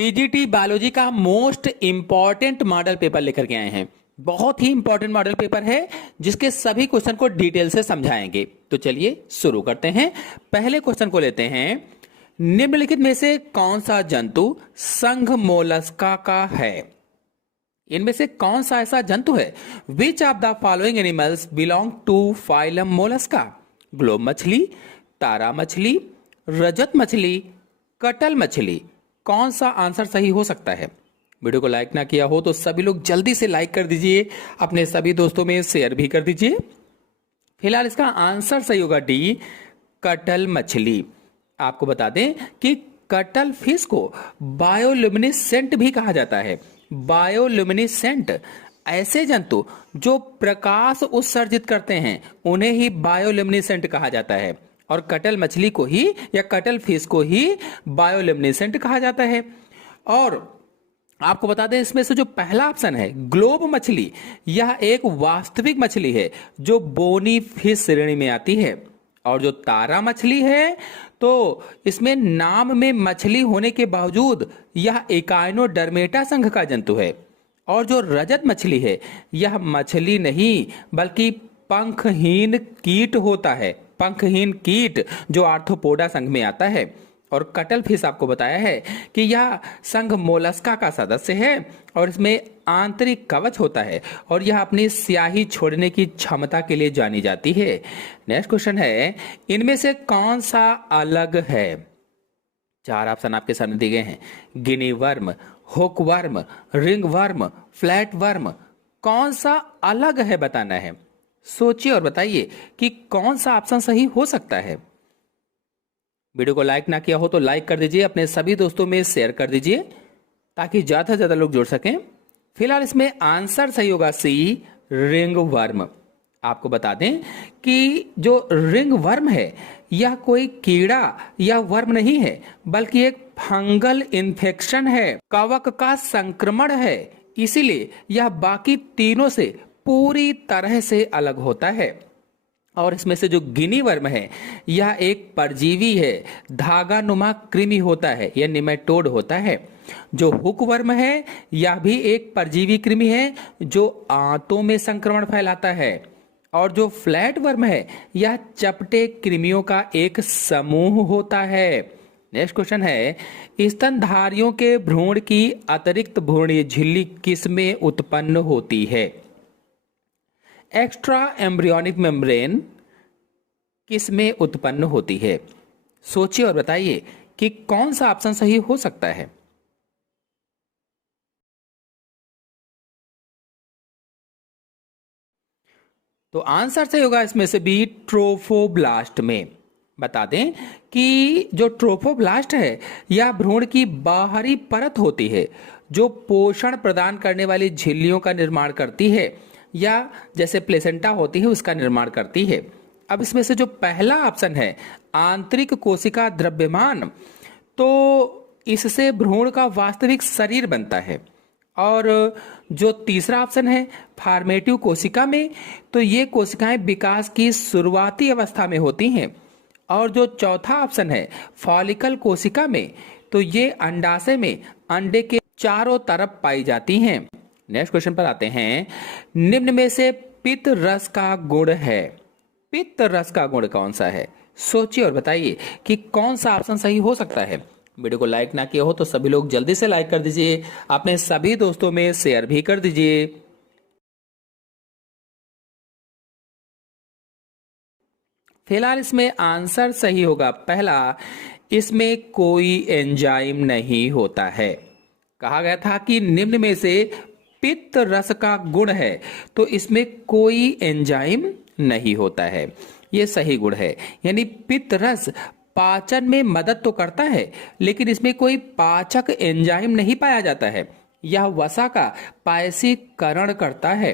TGT biology का most important model paper लेकर के आए हैं। बहुत ही इंपॉर्टेंट मॉडल पेपर है जिसके सभी क्वेश्चन को डिटेल से समझाएंगे। तो चलिए शुरू करते हैं। पहले क्वेश्चन को लेते हैं। निम्नलिखित में से कौन सा जंतु संघ मोलस्का का है? इनमें से कौन सा ऐसा जंतु है? Which of the following animals belong to phylum mollusca? Globe मछली, तारा मछली, रजत मछली, कटल मछली। कौन सा आंसर सही हो सकता है? वीडियो को लाइक ना किया हो तो सभी लोग जल्दी से लाइक कर दीजिए, अपने सभी दोस्तों में शेयर भी कर दीजिए। फिलहाल इसका आंसर सही होगा डी, कटल मछली। आपको बता दें कि कटल फिश को बायोल्यूमिनेसेंट भी कहा जाता है। बायोल्यूमिनेसेंट ऐसे जंतु जो प्रकाश उत्सर्जित करते हैं उन्हें ही बायोल्यूमिनेसेंट कहा जाता है, और कटल मछली को ही या कटल फिश को ही बायोल्यूमिनेसेंट कहा जाता है। और आपको बता दें इसमें से जो पहला ऑप्शन है ग्लोब मछली, यह एक वास्तविक मछली है जो बोनी फिश श्रेणी में आती है। और जो तारा मछली है तो इसमें नाम में मछली होने के बावजूद यह एकाइनोडर्मेटा संघ का जंतु है। और जो रजत मछली है यह मछली नहीं बल्कि पंखहीन कीट होता है। पंखहीन कीट जो आर्थ्रोपोडा संघ में आता है। और कटल फिश आपको बताया है कि यह संघ मोलस्का का सदस्य है और इसमें आंतरिक कवच होता है और यह अपनी स्याही छोड़ने की क्षमता के लिए जानी जाती है। नेक्स्ट क्वेश्चन है, इनमें से कौन सा अलग है? चार ऑप्शन आपके सामने दिए गए हैं। Guinea worm, hook worm, ring worm, flat worm. कौन सा अलग है बताना है। सोचिए और बताइए कि कौन सा ऑप्शन सही हो सकता है। वीडियो को लाइक ना किया हो तो लाइक कर दीजिए, अपने सभी दोस्तों में शेयर कर दीजिए ताकि ज्यादा से ज्यादा लोग जुड़ सकें। फिलहाल इसमें आंसर सही होगा सी, रिंग वर्म। आपको बता दें कि जो रिंग वर्म है यह कोई कीड़ा या वर्म नहीं है बल्कि एक फंगल इन्फेक्शन है, कवक का संक्रमण है। इसीलिए यह बाकी तीनों से पूरी तरह से अलग होता है। और इसमें से जो गिनी वर्म है यह एक परजीवी है, धागा नुमा कृमि होता है, यह निमेटोड होता है। जो हुक वर्म है यह भी एक परजीवी कृमि है जो आंतों में संक्रमण फैलाता है। और जो फ्लैट वर्म है यह चपटे कृमियों का एक समूह होता है। नेक्स्ट क्वेश्चन है, स्तनधारियों के भ्रूण की अतिरिक्त भ्रूणीय झिल्ली किसमें उत्पन्न होती है? एक्स्ट्रा एम्ब्रियोनिक मेम्ब्रेन किसमें उत्पन्न होती है? सोचिए और बताइए कि कौन सा ऑप्शन सही हो सकता है। तो आंसर सही होगा इसमें से भी, ट्रोफोब्लास्ट में। बता दें कि जो ट्रोफोब्लास्ट है यह भ्रूण की बाहरी परत होती है जो पोषण प्रदान करने वाली झिल्लियों का निर्माण करती है या जैसे प्लेसेंटा होती है उसका निर्माण करती है। अब इसमें से जो पहला ऑप्शन है आंतरिक कोशिका द्रव्यमान, तो इससे भ्रूण का वास्तविक शरीर बनता है। और जो तीसरा ऑप्शन है फॉर्मेटिव कोशिका में, तो ये कोशिकाएं विकास की शुरुआती अवस्था में होती हैं। और जो चौथा ऑप्शन है फॉलिकल कोशिका में, तो ये अंडाशय में अंडे के चारों तरफ पाई जाती हैं। नेक्स्ट क्वेश्चन पर आते हैं। निम्न में से पित्त रस का गुण है, पित्त रस का गुण कौन सा है? सोचिए और बताइए कि कौन सा ऑप्शन सही हो सकता है। वीडियो को लाइक ना किया हो तो सभी लोग जल्दी से लाइक कर दीजिए, अपने सभी दोस्तों में शेयर भी कर दीजिए। फिलहाल इसमें आंसर सही होगा पहला, इसमें कोई एंजाइम नहीं होता है। कहा गया था कि निम्न में से पित्त रस का गुण है, तो इसमें कोई एंजाइम नहीं होता है। यह सही गुण है, यानी पित्त रस पाचन में मदद तो करता है लेकिन इसमें कोई पाचक एंजाइम नहीं पाया जाता है। यह वसा का पायसीकरण करता है।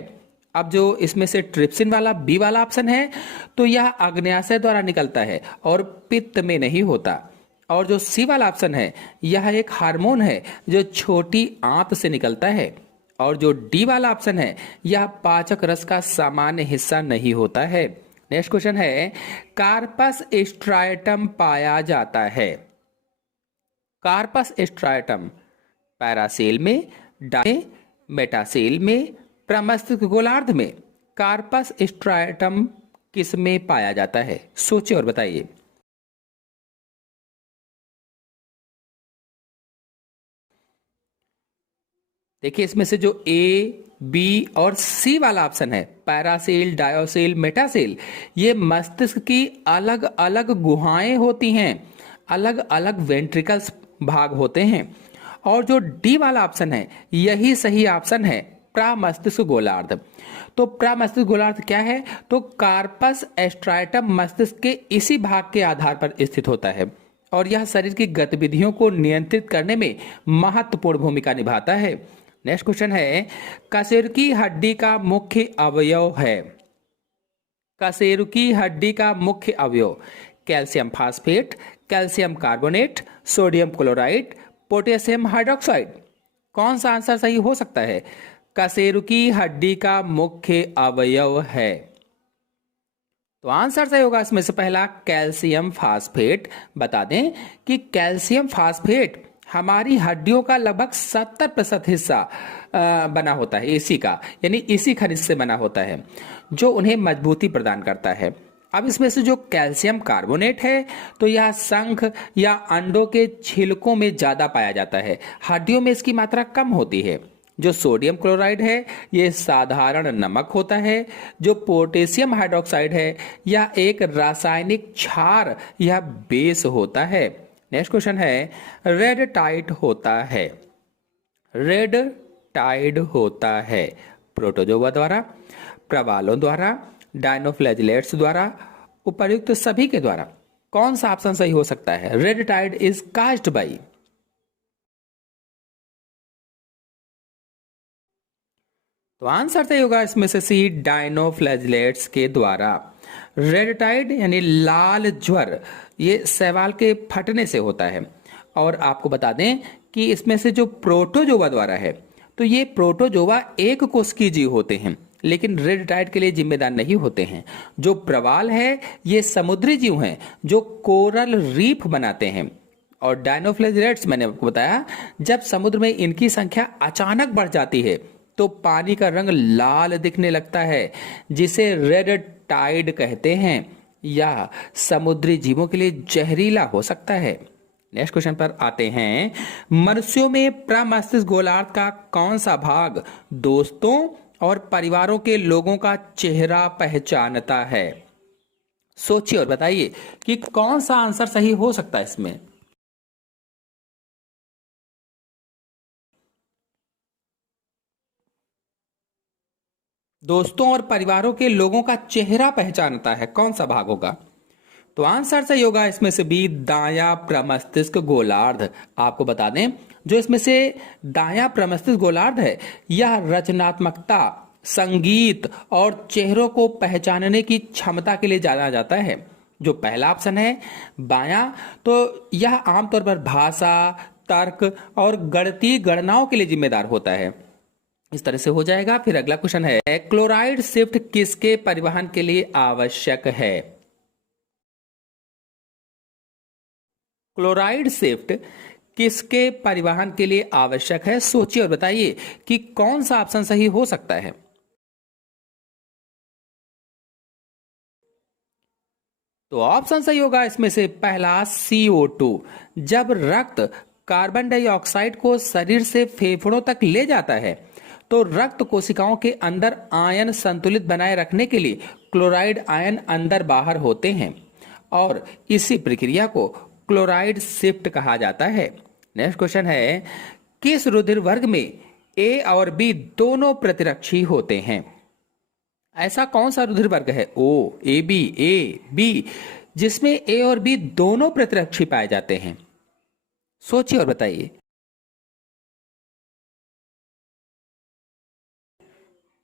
अब जो इसमें से ट्रिप्सिन वाला बी वाला ऑप्शन है तो यह अग्न्याशय द्वारा निकलता है और पित्त में नहीं होता। और जो सी वाला ऑप्शन है यह एक हार्मोन है जो छोटी आंत से निकलता है। और जो डी वाला ऑप्शन है यह पाचक रस का सामान्य हिस्सा नहीं होता है। नेक्स्ट क्वेश्चन है, कार्पस स्ट्राइटम पाया जाता है। कार्पस स्ट्राइटम पैरासेल में, मेटासेल में, प्रमस्तिष्क गोलार्ध में, कार्पस स्ट्रैटम किस में पाया जाता है? सोचिए और बताइए। देखिए इसमें से जो ए, बी और सी वाला ऑप्शन है, पैरासेल, डायोसेल, मेटासेल, ये मस्तिष्क की अलग अलग गुहाएं होती हैं, अलग अलग वेंट्रिकल्स भाग होते हैं। और जो डी वाला ऑप्शन है यही सही ऑप्शन है, प्रमस्तिष्क गोलार्ध। तो प्रमस्तिष्क गोलार्ध क्या है? तो कार्पस स्ट्रैटम मस्तिष्क के इसी भाग के आधार पर स्थित होता है और यह शरीर की गतिविधियों को नियंत्रित करने में महत्वपूर्ण भूमिका निभाता है। नेक्स्ट क्वेश्चन है, कशेरुकी हड्डी का मुख्य अवयव है। कशेरुकी हड्डी का मुख्य अवयव calcium phosphate, calcium carbonate, sodium chloride, potassium hydroxide. कौन सा आंसर सही हो सकता है? कशेरुकी हड्डी का मुख्य अवयव है। तो आंसर सही होगा इसमें से पहला, कैल्शियम फास्फेट। बता दें कि कैल्शियम फास्फेट हमारी हड्डियों का लगभग 70% हिस्सा बना होता है, इसी का, यानी इसी खनिज से बना होता है, जो उन्हें मजबूती प्रदान करता है। अब इसमें से जो कैल्शियम कार्बोनेट है, तो यह शंख या अंडों के छिलकों में ज्यादा पाया जाता है, हड्डियों में इसकी मात्रा कम होती है। जो सोडियम क्लोराइड है ये साधारण नमक होता है। जो पोटेशियम हाइड्रोक्साइड है यह एक रासायनिक क्षार या बेस होता है। नेक्स्ट क्वेश्चन है, रेड टाइड होता है। रेड टाइड होता है प्रोटोजोआ द्वारा, प्रवालों द्वारा, डायनोफ्लैजिलेट्स द्वारा, उपर्युक्त सभी के द्वारा। कौन सा ऑप्शन सही हो सकता है? Red tide is caused by. तो आंसर सही होगा इसमें से सी, डायनोफ्लैजिलेट्स के द्वारा। रेड टाइड यानी लाल ज्वर ये शैवाल के फटने से होता है। और आपको बता दें कि इसमें से जो प्रोटोजोआ द्वारा है, तो ये प्रोटोजोआ एक कोशिकीय जीव होते हैं, लेकिन रेड टाइड के लिए जिम्मेदार नहीं होते हैं। जो प्रवाल है ये समुद्री जीव हैं जो कोरल रीफ बनाते हैं। और डायनोफ्लैजिलेट्स मैंने आपको बताया, जब समुद्र में इनकी संख्या अचानक बढ़ जाती है तो पानी का रंग लाल दिखने लगता है, जिसे रेड टाइड कहते हैं। यह समुद्री जीवों के लिए जहरीला हो सकता है। नेक्स्ट क्वेश्चन पर आते हैं, मनुष्यों में प्रमस्तिष्क गोलार्ध का कौन सा भाग दोस्तों और परिवारों के लोगों का चेहरा पहचानता है? सोचिए और बताइए कि कौन सा आंसर सही हो सकता है इसमें। दोस्तों और परिवारों के लोगों का चेहरा पहचानता है, कौन सा भाग होगा? तो आंसर सही होगा इसमें से बी, दायां प्रमस्तिष्क गोलार्ध। आपको बता दें, जो इसमें से दायां प्रमस्तिष्क गोलार्ध है यह रचनात्मकता, संगीत और चेहरों को पहचानने की क्षमता के लिए जाना जाता है। जो पहला ऑप्शन है बायां, तो यह आमतौर पर भाषा, तर्क और गणितीय गणनाओं के लिए जिम्मेदार होता है। इस तरह से हो जाएगा। फिर अगला क्वेश्चन है, क्लोराइड शिफ्ट किसके परिवहन के लिए आवश्यक है? क्लोराइड शिफ्ट किसके परिवहन के लिए आवश्यक है? सोचिए और बताइए कि कौन सा ऑप्शन सही हो सकता है। तो ऑप्शन सही होगा इसमें से पहला, CO2। जब रक्त कार्बन डाइऑक्साइड को शरीर से फेफड़ों तक ले जाता है तो रक्त कोशिकाओं के अंदर आयन संतुलित बनाए रखने के लिए क्लोराइड आयन अंदर बाहर होते हैं और इसी प्रक्रिया को क्लोराइड शिफ्ट कहा जाता है। नेक्स्ट क्वेश्चन है, किस रुधिर वर्ग में ए और बी दोनों प्रतिरक्षी होते हैं? ऐसा कौन सा रुधिर वर्ग है ओ, ए बी जिसमें ए और बी दोनों प्रतिरक्षी पाए जाते हैं? सोचिए और बताइए।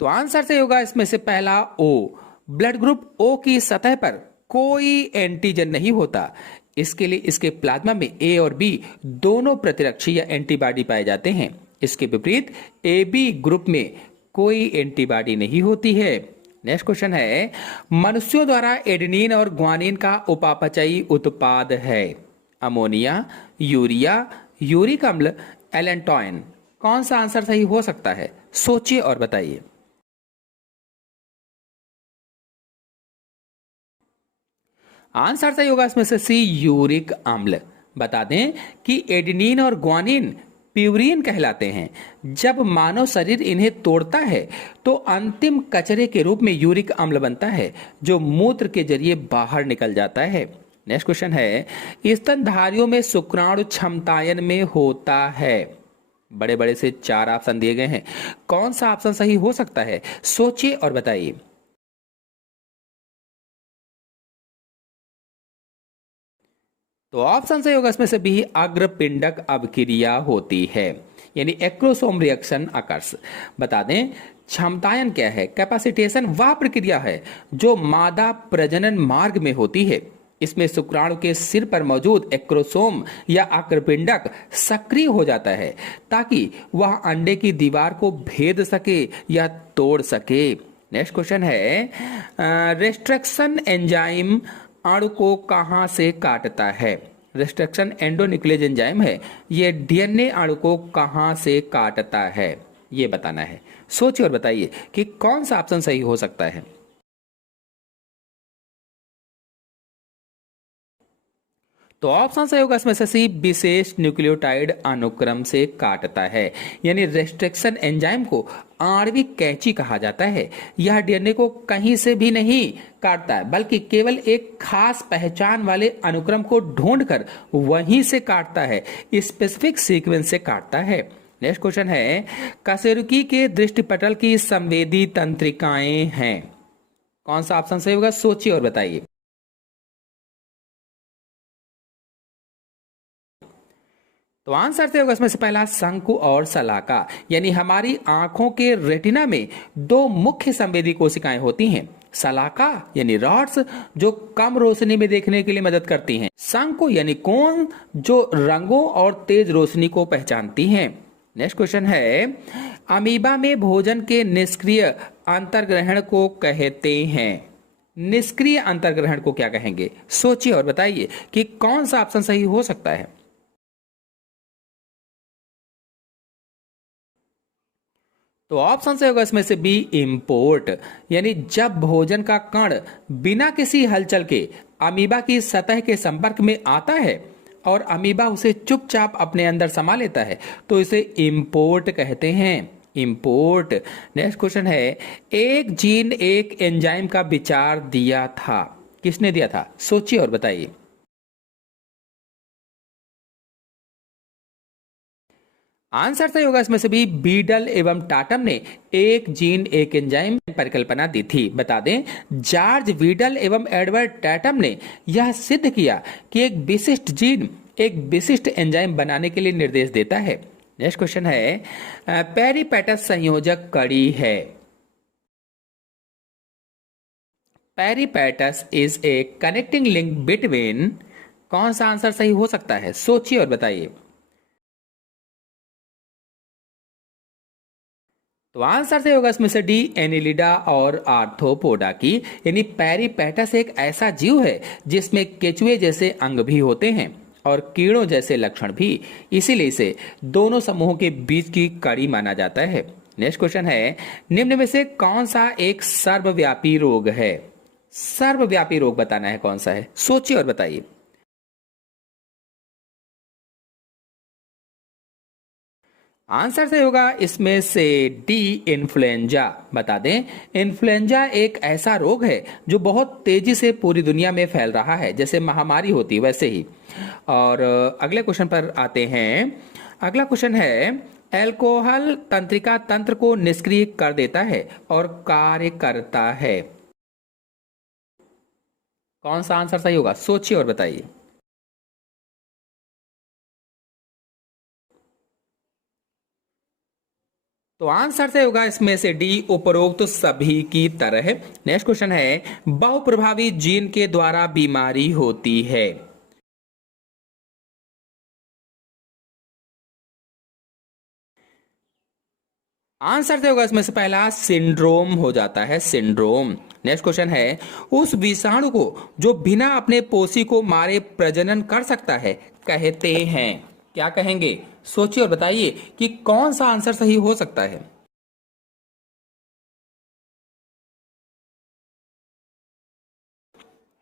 तो आंसर से होगा इसमें से पहला ओ। ब्लड ग्रुप ओ की सतह पर कोई एंटीजन नहीं होता, इसके लिए इसके प्लाज्मा में ए और बी दोनों प्रतिरक्षी या एंटीबॉडी पाए जाते हैं। इसके विपरीत ए बी ग्रुप में कोई एंटीबॉडी नहीं होती है। नेक्स्ट क्वेश्चन है, मनुष्यों द्वारा एडेनिन और ग्वानिन का उपापचयी उत्पाद है? अमोनिया, यूरिया, यूरिक अम्ल, एलेंटॉइन। कौन सा आंसर सही हो सकता है? सोचिए और बताइए। आंसर सही होगा इसमें से सी, यूरिक अम्ल। बता दें कि एडेनिन और ग्वानिन प्यूरिन कहलाते हैं। जब मानव शरीर इन्हें तोड़ता है तो अंतिम कचरे के रूप में यूरिक अम्ल बनता है, जो मूत्र के जरिए बाहर निकल जाता है। नेक्स्ट क्वेश्चन है, स्तनधारियों में शुक्राणु क्षमतायन में होता है। बड़े बड़े से 4 ऑप्शन दिए गए हैं, कौन सा ऑप्शन सही हो सकता है? सोचिए और बताइए। तो ऑप्शन सही होगा इसमें से बी, अग्रपिंडक अभिक्रिया होती है, यानी एक्रोसोम रिएक्शन अकर्स। बता दें क्षमतायन क्या है? कैपेसिटेशन वह प्रक्रिया है जो मादा प्रजनन मार्ग में होती है। इसमें शुक्राणु के सिर पर मौजूद एक्रोसोम या अग्रपिंडक सक्रिय हो जाता है ताकि वह अंडे की दीवार को भेद सके या तोड़ सके। नेक्स्ट क्वेश्चन है, रेस्ट्रिक्शन एंजाइम अणु को कहां से काटता है? रेस्ट्रिक्शन एंडोन्यूक्लियस एंजाइम है, ये डीएनए अणु को कहां से काटता है, ये बताना है। सोचिए और बताइए कि कौन सा ऑप्शन सही हो सकता है। तो ऑप्शन सही होगा इसमें से सी, विशेष न्यूक्लियोटाइड अनुक्रम से काटता है, यानी रेस्ट्रिक्शन एंजाइम को आणविक कैंची कहा जाता है। यह डीएनए को कहीं से भी नहीं काटता है, बल्कि केवल एक खास पहचान वाले अनुक्रम को ढूंढकर वहीं से काटता है, स्पेसिफिक सीक्वेंस से काटता है। नेक्स्ट क्वेश्चन है, कशेरुकी के दृष्टिपटल की संवेदी तंत्रिकाएं हैं। कौन सा ऑप्शन सही होगा? सोचिए और बताइए। तो आंसर सही होगा इसमें से पहला, शंकु और शलाका, यानी हमारी आंखों के रेटिना में 2 मुख्य संवेदी कोशिकाएं होती हैं। शलाका यानी रॉड्स, जो कम रोशनी में देखने के लिए मदद करती हैं। शंकु यानी कोन, जो रंगों और तेज रोशनी को पहचानती हैं। नेक्स्ट क्वेश्चन है, अमीबा में भोजन के निष्क्रिय अंतर्ग्रहण को कहते हैं। निष्क्रिय अंतर्ग्रहण को क्या कहेंगे? सोचिए और बताइए कि कौन सा ऑप्शन सही हो सकता है। तो ऑप्शन से होगा इसमें से बी, इंपोर्ट, यानी जब भोजन का कण बिना किसी हलचल के अमीबा की सतह के संपर्क में आता है और अमीबा उसे चुपचाप अपने अंदर समा लेता है तो इसे इंपोर्ट कहते हैं। इंपोर्ट। नेक्स्ट क्वेश्चन है, एक जीन एक एंजाइम का विचार दिया था, किसने दिया था? सोचिए और बताइए। आंसर सही होगा इसमें से भी, बीडल एवं टाटम ने एक जीन एक एंजाइम परिकल्पना दी थी। बता दें जॉर्ज बीडल एवं एडवर्ड टाटम ने यह सिद्ध किया कि एक विशिष्ट जीन एक विशिष्ट एंजाइम बनाने के लिए निर्देश देता है। नेक्स्ट क्वेश्चन है, पेरिपेटस संयोजक कड़ी है। Peripatus is a connecting link between, कौन सा आंसर सही हो सकता है? सोचिए और बताइए। तो आंसर से होगा इसमें से डी, एनिलिडा और आर्थ्रोपोडा की, यानी पेरिपेटस एक ऐसा जीव है जिसमें केचुए जैसे अंग भी होते हैं और कीड़ों जैसे लक्षण भी, इसीलिए इसे दोनों समूहों के बीच की कड़ी माना जाता है। नेक्स्ट क्वेश्चन है, निम्न में से कौन सा एक सर्वव्यापी रोग है? सर्वव्यापी रोग बताना है कौन सा है, सोचिए और बताइए। आंसर से होगा इसमें से डी, इन्फ्लुएंजा। बता दें इन्फ्लुएंजा एक ऐसा रोग है जो बहुत तेजी से पूरी दुनिया में फैल रहा है, जैसे महामारी होती है वैसे ही। और अगले क्वेश्चन पर आते हैं। अगला क्वेश्चन है, अल्कोहल तंत्रिका तंत्र को निष्क्रिय कर देता है और कार्य करता है। कौन सा आंसर सही होगा? सोचिए और बताइए। तो आंसर से होगा इसमें से डी, उपरोक्त तो सभी की तरह। नेक्स्ट क्वेश्चन है, बहुप्रभावी जीन के द्वारा बीमारी होती है। आंसर से होगा इसमें से पहला, सिंड्रोम हो जाता है, सिंड्रोम। नेक्स्ट क्वेश्चन है, उस विषाणु को जो बिना अपने पोषी को मारे प्रजनन कर सकता है कहते हैं। क्या कहेंगे? सोचिए और बताइए कि कौन सा आंसर सही हो सकता है।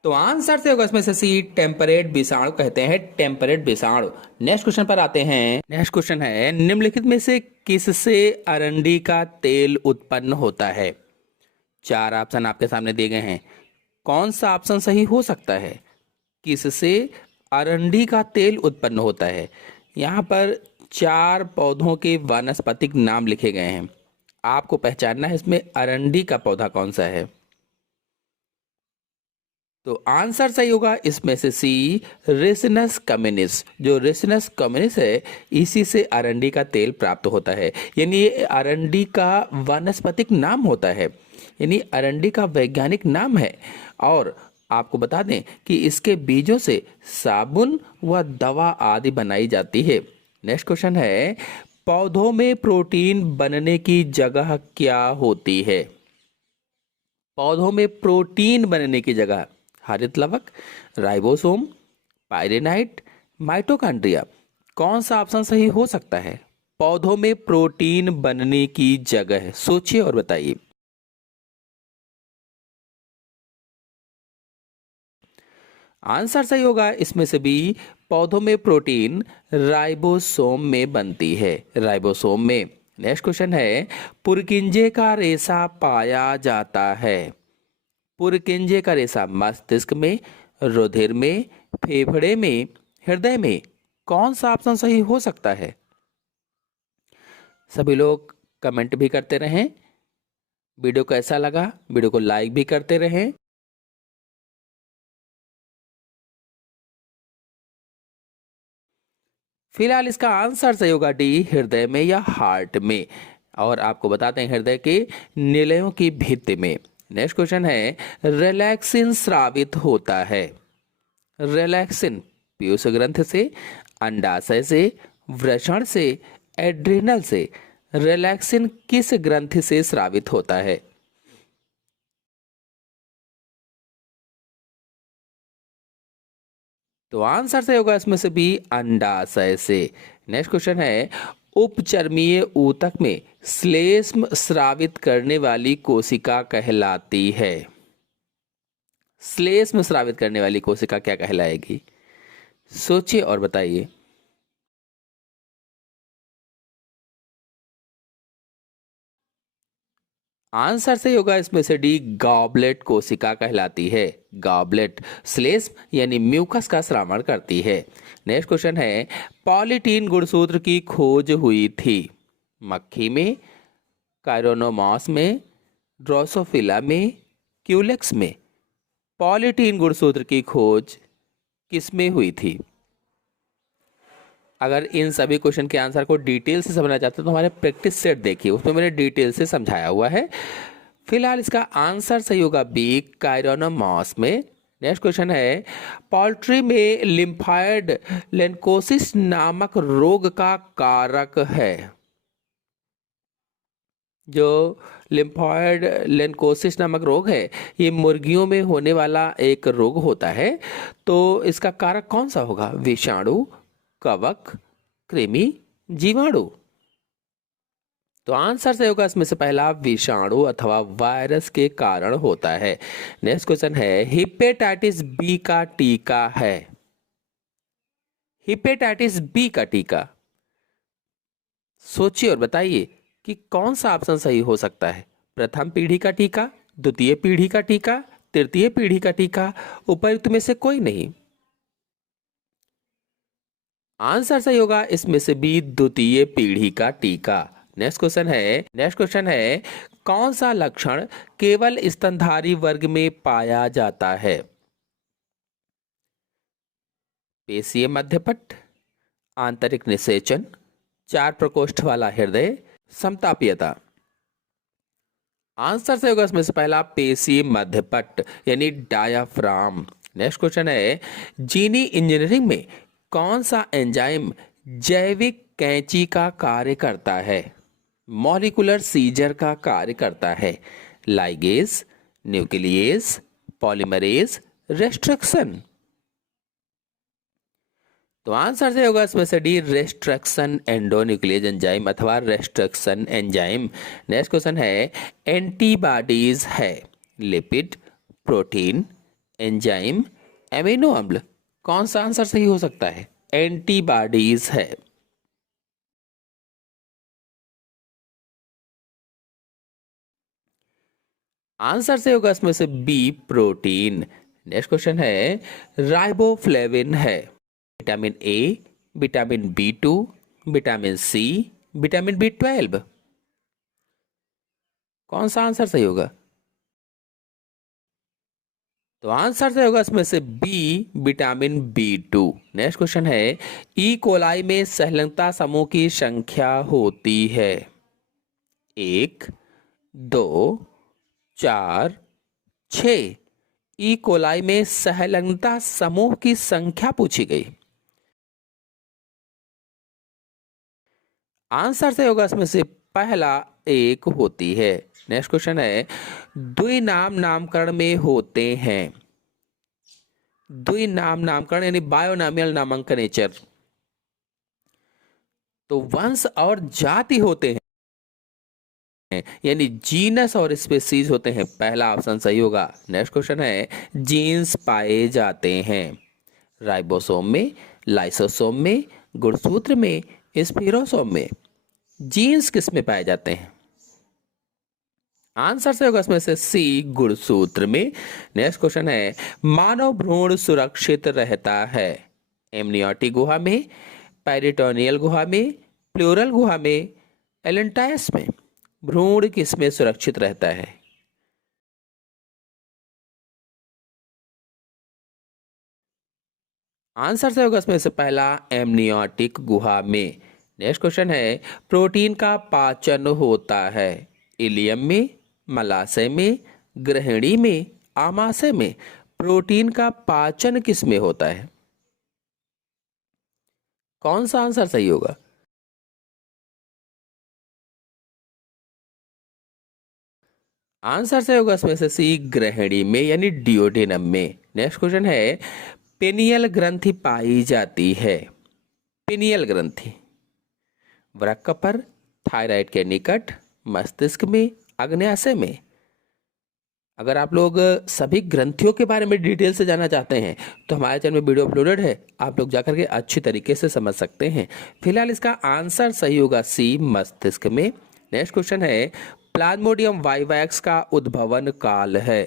तो आंसर से होगा इसमें से सी, टेम्परेट विषाणु कहते हैं, टेम्परेट विषाणु। नेक्स्ट क्वेश्चन पर आते हैं। नेक्स्ट क्वेश्चन है, निम्नलिखित में से किससे अरंडी का तेल उत्पन्न होता है? चार ऑप्शन आपके सामने दिए गए हैं, कौन सा ऑप्शन सही हो सकता है? किससे अरंडी का तेल उत्पन्न होता है? यहाँ पर चार पौधों के वानस्पतिक नाम लिखे गए हैं, आपको पहचानना है इसमें अरंडी का पौधा कौन सा है। तो आंसर सही होगा इसमें से सी, रेसिनस कम्युनिस। जो रेसिनस कम्युनिस है, इसी से अरंडी का तेल प्राप्त होता है, यानी ये अरंडी का वानस्पतिक नाम होता है, यानी अरंडी का वैज्ञानिक नाम है। और आपको बता दें कि इसके बीजों से साबुन व दवा आदि बनाई जाती है। नेक्स्ट क्वेश्चन है, पौधों में प्रोटीन बनने की जगह क्या होती है? पौधों में प्रोटीन बनने की जगह हरित लवक, राइबोसोम, पायरेनाइट, माइटोकॉन्ड्रिया। कौन सा ऑप्शन सही हो सकता है? पौधों में प्रोटीन बनने की जगह सोचिए और बताइए। आंसर सही होगा इसमें से भी, पौधों में प्रोटीन राइबोसोम में बनती है, राइबोसोम में। नेक्स्ट क्वेश्चन है, पुरकिंजे का रेशा पाया जाता है? पुरकिंजे का रेशा मस्तिष्क में, रुधिर में, फेफड़े में, हृदय में। कौन सा ऑप्शन सही हो सकता है? सभी लोग कमेंट भी करते रहें। वीडियो कैसा लगा, वीडियो को लाइक भी करते रहें। फिलहाल इसका आंसर सही होगा डी, हृदय में या हार्ट में। और आपको बताते हैं हृदय के निलयों की भित्ति में। नेक्स्ट क्वेश्चन है, रिलैक्सिन स्रावित होता है? रिलैक्सिन पीयूष ग्रंथ से, अंडाशय से, वृषण से, एड्रिनल से। रिलैक्सिन किस ग्रंथि से स्रावित होता है? तो आंसर से होगा इसमें से भी, अंडाशय से। नेक्स्ट क्वेश्चन है, उपचर्मीय ऊतक में श्लेष्म स्रावित करने वाली कोशिका कहलाती है? श्लेष्म स्रावित करने वाली कोशिका क्या कहलाएगी? सोचिए और बताइए। आंसर सही होगा इसमें से डी, गॉबलेट कोशिका कहलाती है। गॉबलेट श्लेष्म यानी म्यूकस का श्रावण करती है। नेक्स्ट क्वेश्चन है, पॉलीटीन गुणसूत्र की खोज हुई थी? मक्खी में, कायरोनोमॉस में, ड्रोसोफिला में, क्यूलेक्स में। पॉलीटीन गुणसूत्र की खोज किसमें हुई थी? अगर इन सभी क्वेश्चन के आंसर को डिटेल से समझना चाहते हो तो हमारे प्रैक्टिस सेट देखिए, उसमें मैंने डिटेल से समझाया हुआ है। फिलहाल इसका आंसर सही होगा बी, कायरोनोमॉस में। नेक्स्ट क्वेश्चन है, पोल्ट्री में लिम्फाइड लेन्कोसिस नामक रोग का कारक है? जो लिम्फॉइड लेन्कोसिस नामक रोग है, ये मुर्गियों में होने वाला एक रोग होता है। तो इसका कारक कौन सा होगा? विषाणु, कवक, कृमि, जीवाणु। तो आंसर से होगा इसमें से पहला, विषाणु अथवा वायरस के कारण होता है। नेक्स्ट क्वेश्चन है, हेपेटाइटिस बी का टीका है? हेपेटाइटिस बी का टीका सोचिए और बताइए कि कौन सा ऑप्शन सही हो सकता है? प्रथम पीढ़ी का टीका, द्वितीय पीढ़ी का टीका, तृतीय पीढ़ी का टीका, उपर्युक्त में से कोई नहीं। आंसर सही होगा इसमें से भी, द्वितीय पीढ़ी का टीका। नेक्स्ट क्वेश्चन है, कौन सा लक्षण केवल स्तनधारी वर्ग में पाया जाता है? पेशीय मध्यपट, आंतरिक निषेचन, चार प्रकोष्ठ वाला हृदय, समतापीयता। आंसर से होगा इसमें से पहला, पेशीय मध्यपट यानी डायाफ्राम। नेक्स्ट क्वेश्चन है, जीनी इंजीनियरिंग में कौन सा एंजाइम जैविक कैंची का कार्य करता है? मॉलिक्यूलर सीजर का कार्य करता है? Ligase, nuclease, polymerase, restriction. तो तो आंसर से होगा इसमें से डी, रेस्ट्रिक्शन एंडोन्यूक्लियस एंजाइम अथवा रेस्ट्रिक्शन एंजाइम। नेक्स्ट क्वेश्चन है, एंटीबॉडीज है लिपिड, प्रोटीन, एंजाइम, एमिनो अम्ल, कौन सा आंसर सही हो सकता है? एंटीबॉडीज है। आंसर से होगा इसमें से बी, प्रोटीन। नेक्स्ट क्वेश्चन है, राइबोफ्लेविन है vitamin A, vitamin B two, vitamin C, vitamin बी12, कौन सा आंसर सही होगा? तो आंसर सही होगा इसमें से बी, विटामिन बी2। नेक्स्ट क्वेश्चन है, ई कोलाई में संलग्नता समूह की संख्या होती है 1, 2, 4, 6। ई कोलाई में संलग्नता समूह की संख्या पूछी गई। आंसर से होगा इसमें से पहला 1 होती है। नेक्स्ट क्वेश्चन है, द्विनाम नामकरण में होते हैं। द्विनाम नामकरण यानी बायोनामियल नामकरण, तो वंश और जाति होते हैं, यानी जीनस और स्पीसीज होते हैं। पहला ऑप्शन सही होगा। नेक्स्ट क्वेश्चन है, जीन्स पाए जाते हैं राइबोसोम में, लाइसोसोम में, गुणसूत्र में, स्पिरोसोम में। जीन्स किस में पाए जाते हैं? आंसर से होगा इसमें से सी, गुणसूत्र में। नेक्स्ट क्वेश्चन है, मानव भ्रूण सुरक्षित रहता है एमनियोटिक गुहा में, पेरिटोनियल गुहा में, प्लूरल गुहा में, एलेंटाइस में। भ्रूण किस में सुरक्षित रहता है? आंसर से होगा इसमें से पहला, एमनियोटिक गुहा में। नेक्स्ट क्वेश्चन है, प्रोटीन का पाचन होता है इलियम में, मलाशय में, ग्रहणी में, आमाशय में। प्रोटीन का पाचन किस में होता है? कौन सा आंसर सही होगा? आंसर से होगा इसमें से सी, ग्रहणी में यानी डिओडेनम में। नेक्स्ट क्वेश्चन है, पेनियल ग्रंथि पाई जाती है पेनियल ग्रंथि वृक्क पर, थायराइड के निकट, मस्तिष्क में, अग्न्याशय में। अगर आप लोग सभी ग्रंथियों के बारे में डिटेल से जानना चाहते हैं तो हमारे चैनल में वीडियो अपलोडेड है, आप लोग जाकर के अच्छी तरीके से समझ सकते हैं। फिलहाल इसका आंसर सही होगा सी, मस्तिष्क में। नेक्स्ट क्वेश्चन है, प्लाज्मोडियम वाइवैक्स का उद्भवन काल है।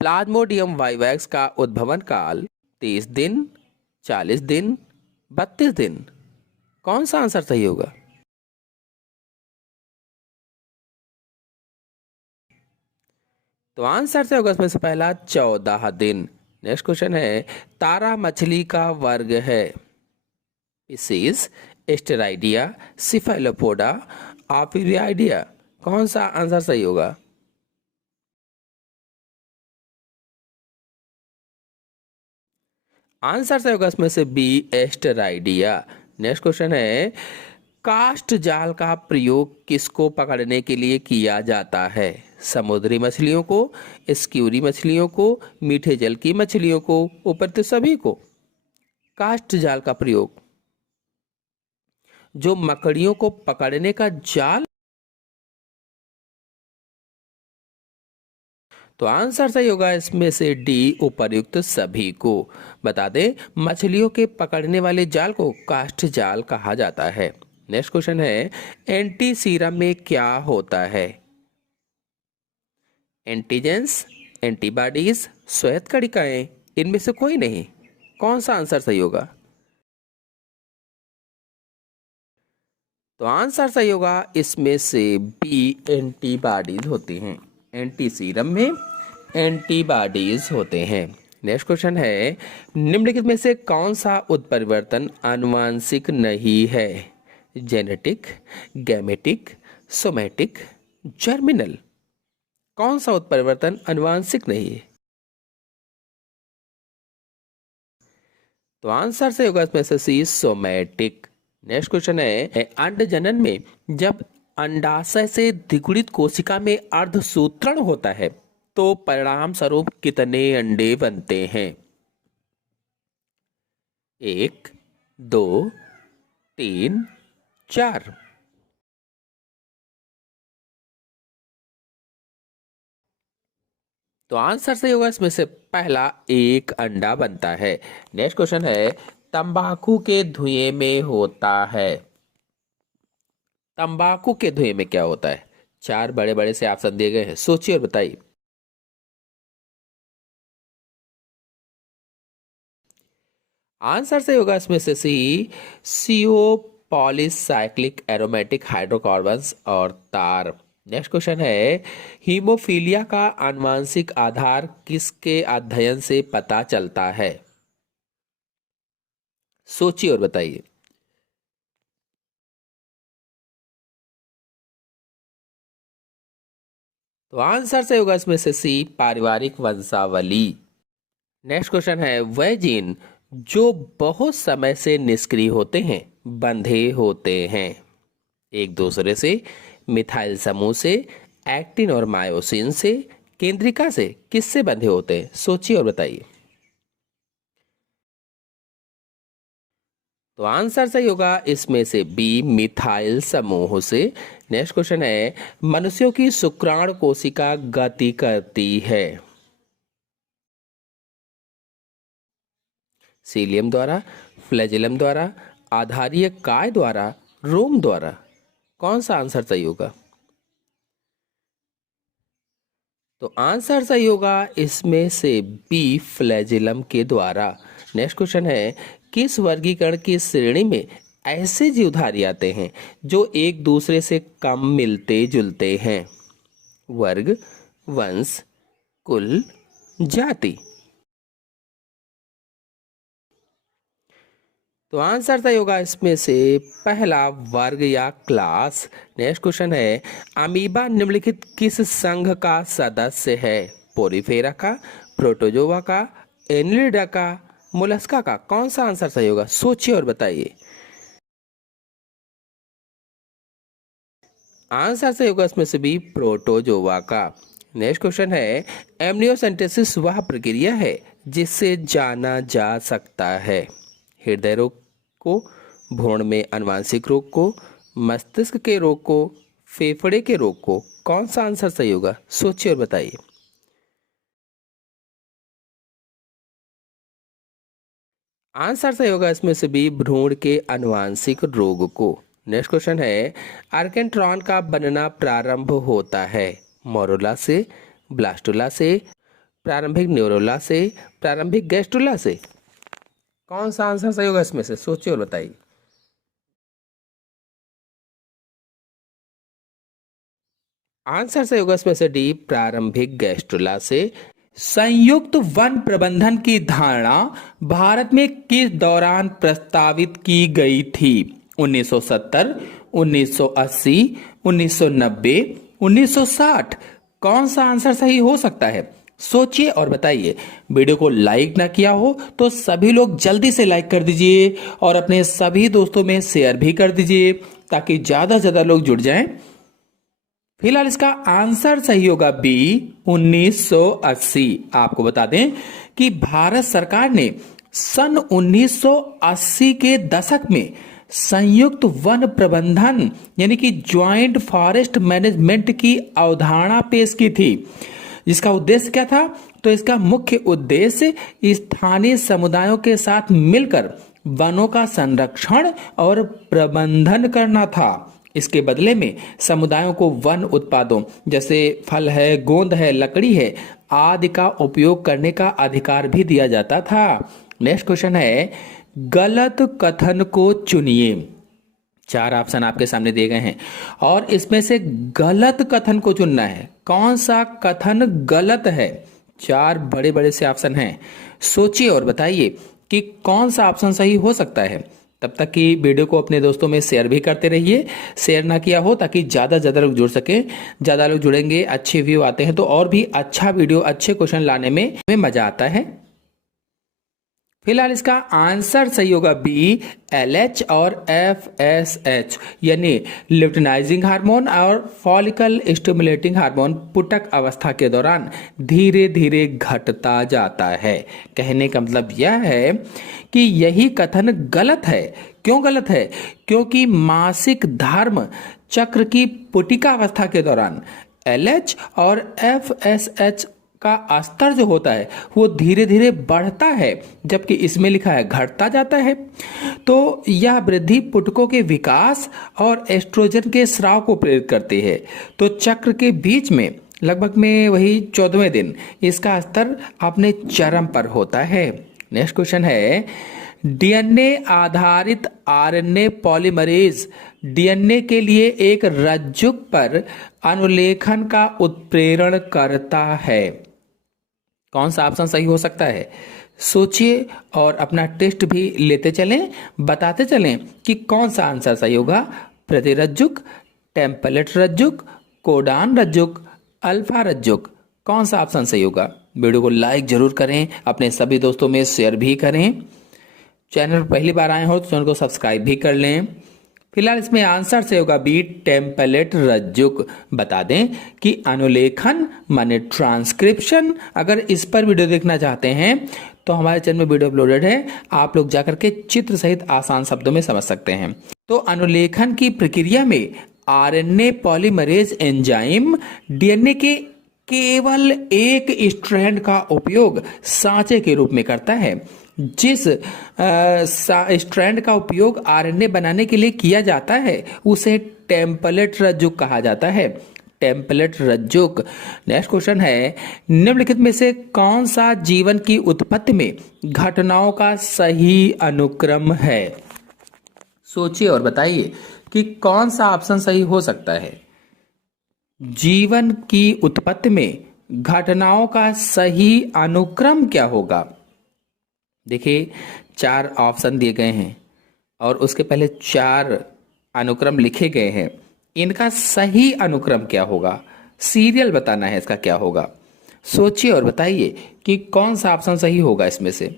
प्लाज्मोडियम वाइवैक्स का उद्भवन काल 30 दिन, 40 दिन, 32 दिन, कौन सा आंसर सही होगा? तो आंसर से होगा इसमें से पहला, 14 दिन। नेक्स्ट क्वेश्चन है, तारा मछली का वर्ग है पिसीज, एस्टेराइडिया, सिफेलोपोडा, आपिरियाइडिया, कौन सा आंसर सही होगा? आंसर से होगा इसमें से बी, एस्टेराइडिया। नेक्स्ट क्वेश्चन है, कास्ट जाल का प्रयोग किसको पकड़ने के लिए किया जाता है? समुद्री मछलियों को, स्क्यूरी मछलियों को, मीठे जल की मछलियों को, उपरयुक्त सभी को। कास्ट जाल का प्रयोग जो मकड़ियों को पकड़ने का जाल, तो आंसर सही होगा इसमें से डी, उपर्युक्त सभी को। बता दें, मछलियों के पकड़ने वाले जाल को कास्ट जाल कहा जाता है। नेक्स्ट क्वेश्चन है, एंटी सीरम में क्या होता है? एंटीजेंस, एंटीबॉडीज, श्वेत कणिकाएं, इनमें से कोई नहीं, कौन सा आंसर सही होगा? तो आंसर सही होगा इसमें से बी, एंटीबॉडीज होती हैं। एंटी सीरम में एंटीबॉडीज होते हैं। नेक्स्ट क्वेश्चन है, निम्नलिखित में से कौन सा उत्परिवर्तन आनुवांशिक नहीं है? जेनेटिक, गैमेटिक, सोमैटिक, जर्मिनल, कौन सा उत्परिवर्तन आनुवांशिक नहीं है? तो आंसर से होगा इसमें से सी, सोमैटिक। नेक्स्ट क्वेश्चन है, अंड जनन में जब अंडाशय से द्विगुणित कोशिका में अर्धसूत्रण होता है तो परिणाम स्वरूप कितने अंडे बनते हैं? 1, 2, 3, 4। तो आंसर सही होगा इसमें से पहला, एक अंडा बनता है। नेक्स्ट क्वेश्चन है, तंबाकू के धुएं में होता है। तंबाकू के धुएं में क्या होता है? चार बड़े बड़े से ऑप्शन दिए गए हैं, सोचिए और बताइए। आंसर सही होगा इसमें से सी, सीओ पॉलीसाइक्लिक एरोमेटिक हाइड्रोकार्बन्स और तार। नेक्स्ट क्वेश्चन है, हीमोफीलिया का आनुवांशिक आधार किसके अध्ययन से पता चलता है? सोचिए और बताइए। तो आंसर सही होगा इसमें से सी, पारिवारिक वंशावली। नेक्स्ट क्वेश्चन है, वह जीन जो बहुत समय से निष्क्रिय होते हैं, बंधे होते हैं एक दूसरे से, मिथाइल समूह से, एक्टिन और मायोसिन से, केंद्रिका से, किससे बंधे होते हैं? सोचिए और बताइए। तो आंसर सही होगा इसमें से बी, मिथाइल समूह से। नेक्स्ट क्वेश्चन है, मनुष्यों की शुक्राणु कोशिका गति करती है सीलियम द्वारा, फ्लैजिलम द्वारा, आधारीय काय द्वारा, रोम द्वारा। कौन सा आंसर सही होगा? तो आंसर सही होगा इसमें से बी, फ्लैजिलम के द्वारा। नेक्स्ट क्वेश्चन है, किस वर्गीकरण की श्रेणी में ऐसे जीवधारी आते हैं जो एक दूसरे से कम मिलते जुलते हैं? वर्ग, वंश, कुल, जाति। तो आंसर सही होगा इसमें से पहला, वर्ग या क्लास। नेक्स्ट क्वेश्चन है, अमीबा निम्नलिखित किस संघ का सदस्य है? पोरीफेरा का, प्रोटोजोआ का, एनिलिडा का, मोलस्का का। कौन सा आंसर सही होगा? सोचिए और बताइए। आंसर सही होगा इसमें से भी, प्रोटोजोआ का। नेक्स्ट क्वेश्चन है, एमनियोसेंटेसिस वह प्रक्रिया है जिससे जाना जा सकता है हृदय रोग को, भ्रूण में आनुवांशिक रोग को, मस्तिष्क के रोग को, फेफड़े के रोग को। कौन सा आंसर सही होगा? सोचिए और बताइए। आंसर सही होगा इसमें से भी, भ्रूण के आनुवांशिक रोग को। नेक्स्ट क्वेश्चन है, आर्केंट्रॉन का बनना प्रारंभ होता है मोरुला से, ब्लास्टुला से, प्रारंभिक न्यूरोला से, प्रारंभिक गैस्ट्रुला से। कौन सा आंसर सही होगा इसमें से? सोचिए और बताइए। आंसर सही होगा इसमें से डी, प्रारंभिक गैस्ट्रुला से। संयुक्त वन प्रबंधन की धारणा भारत में किस दौरान प्रस्तावित की गई थी? 1970, 1980, 1990, 1960। कौन सा आंसर सही हो सकता है? सोचिए और बताइए। वीडियो को लाइक ना किया हो तो सभी लोग जल्दी से लाइक कर दीजिए और अपने सभी दोस्तों में शेयर भी कर दीजिए ताकि ज्यादा से ज्यादा लोग जुड़ जाएं। फिलहाल इसका आंसर सही होगा बी, 1980। आपको बता दें कि भारत सरकार ने सन 1980 के दशक में संयुक्त वन प्रबंधन यानी कि ज्वाइंट फॉरेस्ट मैनेजमेंट की अवधारणा पेश की थी, जिसका उद्देश्य क्या था? तो इसका मुख्य उद्देश्य स्थानीय समुदायों के साथ मिलकर वनों का संरक्षण और प्रबंधन करना था। इसके बदले में समुदायों को वन उत्पादों जैसे फल है, गोंद है, लकड़ी है आदि का उपयोग करने का अधिकार भी दिया जाता था। नेक्स्ट क्वेश्चन है, गलत कथन को चुनिए। चार ऑप्शन आपके सामने दिए गए हैं और इसमें से गलत कथन को चुनना है। कौन सा कथन गलत है? चार बड़े बड़े से ऑप्शन हैं, सोचिए और बताइए कि कौन सा ऑप्शन सही हो सकता है। तब तक कि वीडियो को अपने दोस्तों में शेयर भी करते रहिए, शेयर ना किया हो ताकि ज़्यादा ज़्यादा लोग जुड़ सके। ज़्यादा लोग जुड़ेंगे, अच्छे व्यू आते हैं तो और भी अच्छा वीडियो, अच्छे क्वेश्चन लाने में मज़ा आता है। फिलहाल इसका आंसर सही होगा बी, LH और FSH, यानी ल्यूटिनाइजिंग हार्मोन और फॉलिकल स्टिमुलेटिंग हार्मोन पुटक अवस्था के दौरान धीरे धीरे घटता जाता है। कहने का मतलब यह है कि यही कथन गलत है। क्यों गलत है? क्योंकि मासिक धर्म चक्र की पुटिका अवस्था के दौरान LH और FSH का स्तर जो होता है वो धीरे धीरे बढ़ता है, जबकि इसमें लिखा है घटता जाता है। तो यह वृद्धि पुटकों के विकास और एस्ट्रोजन के स्राव को प्रेरित करती है। तो चक्र के बीच में लगभग में वही 14वें दिन इसका स्तर अपने चरम पर होता है। नेक्स्ट क्वेश्चन है, डीएनए आधारित आरएनए पॉलीमरेज डीएनए के लिए एक रज्जुक पर अनुलेखन का उत्प्रेरण करता है। कौन सा ऑप्शन सही हो सकता है? सोचिए और अपना टेस्ट भी लेते चलें, बताते चलें कि कौन सा आंसर सही होगा। प्रतिरज्जुक, टेम्पलेट रज्जुक, कोडान रज्जुक, अल्फा रज्जुक, कौन सा ऑप्शन सही होगा? वीडियो को लाइक जरूर करें, अपने सभी दोस्तों में शेयर भी करें। चैनल पर पहली बार आए हो तो चैनल को सब्सक्राइब भी कर लें। फिलहाल इसमें आंसर से होगा बी, टेम्पलेट रज्जुक। बता दें कि अनुलेखन माने ट्रांसक्रिप्शन, अगर इस पर वीडियो देखना चाहते हैं तो हमारे चैनल में वीडियो अपलोडेड है, आप लोग जाकर के चित्र सहित आसान शब्दों में समझ सकते हैं। तो अनुलेखन की प्रक्रिया में आरएनए पॉलीमरेज एंजाइम डीएनए के केवल एक स्ट्रैंड का उपयोग सांचे के रूप में करता है। जिस स्ट्रैंड का उपयोग आरएनए बनाने के लिए किया जाता है उसे टेम्पलेट रज्जुक कहा जाता है। टेम्पलेट रज्जुक। नेक्स्ट क्वेश्चन है, निम्नलिखित में से कौन सा जीवन की उत्पत्ति में घटनाओं का सही अनुक्रम है? सोचिए और बताइए कि कौन सा ऑप्शन सही हो सकता है। जीवन की उत्पत्ति में घटनाओं का सही अनुक्रम क्या होगा? देखिए 4 ऑप्शन दिए गए हैं और उसके पहले 4 अनुक्रम लिखे गए हैं। इनका सही अनुक्रम क्या होगा? सीरियल बताना है इसका क्या होगा। सोचिए और बताइए कि कौन सा ऑप्शन सही होगा इसमें से।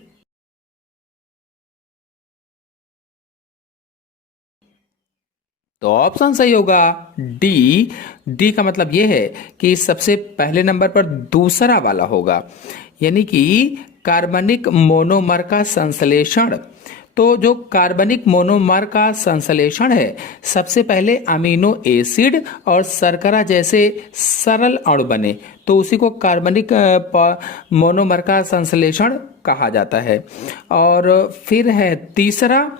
तो ऑप्शन सही होगा डी। डी का मतलब यह है कि सबसे पहले नंबर पर दूसरा वाला होगा, यानी कि कार्बनिक मोनोमर का संश्लेषण। तो जो कार्बनिक मोनोमर का संश्लेषण है, सबसे पहले अमीनो एसिड और शर्करा जैसे सरल अणु बने तो उसी को कार्बनिक मोनोमर का संश्लेषण कहा जाता है। और फिर है तीसरा,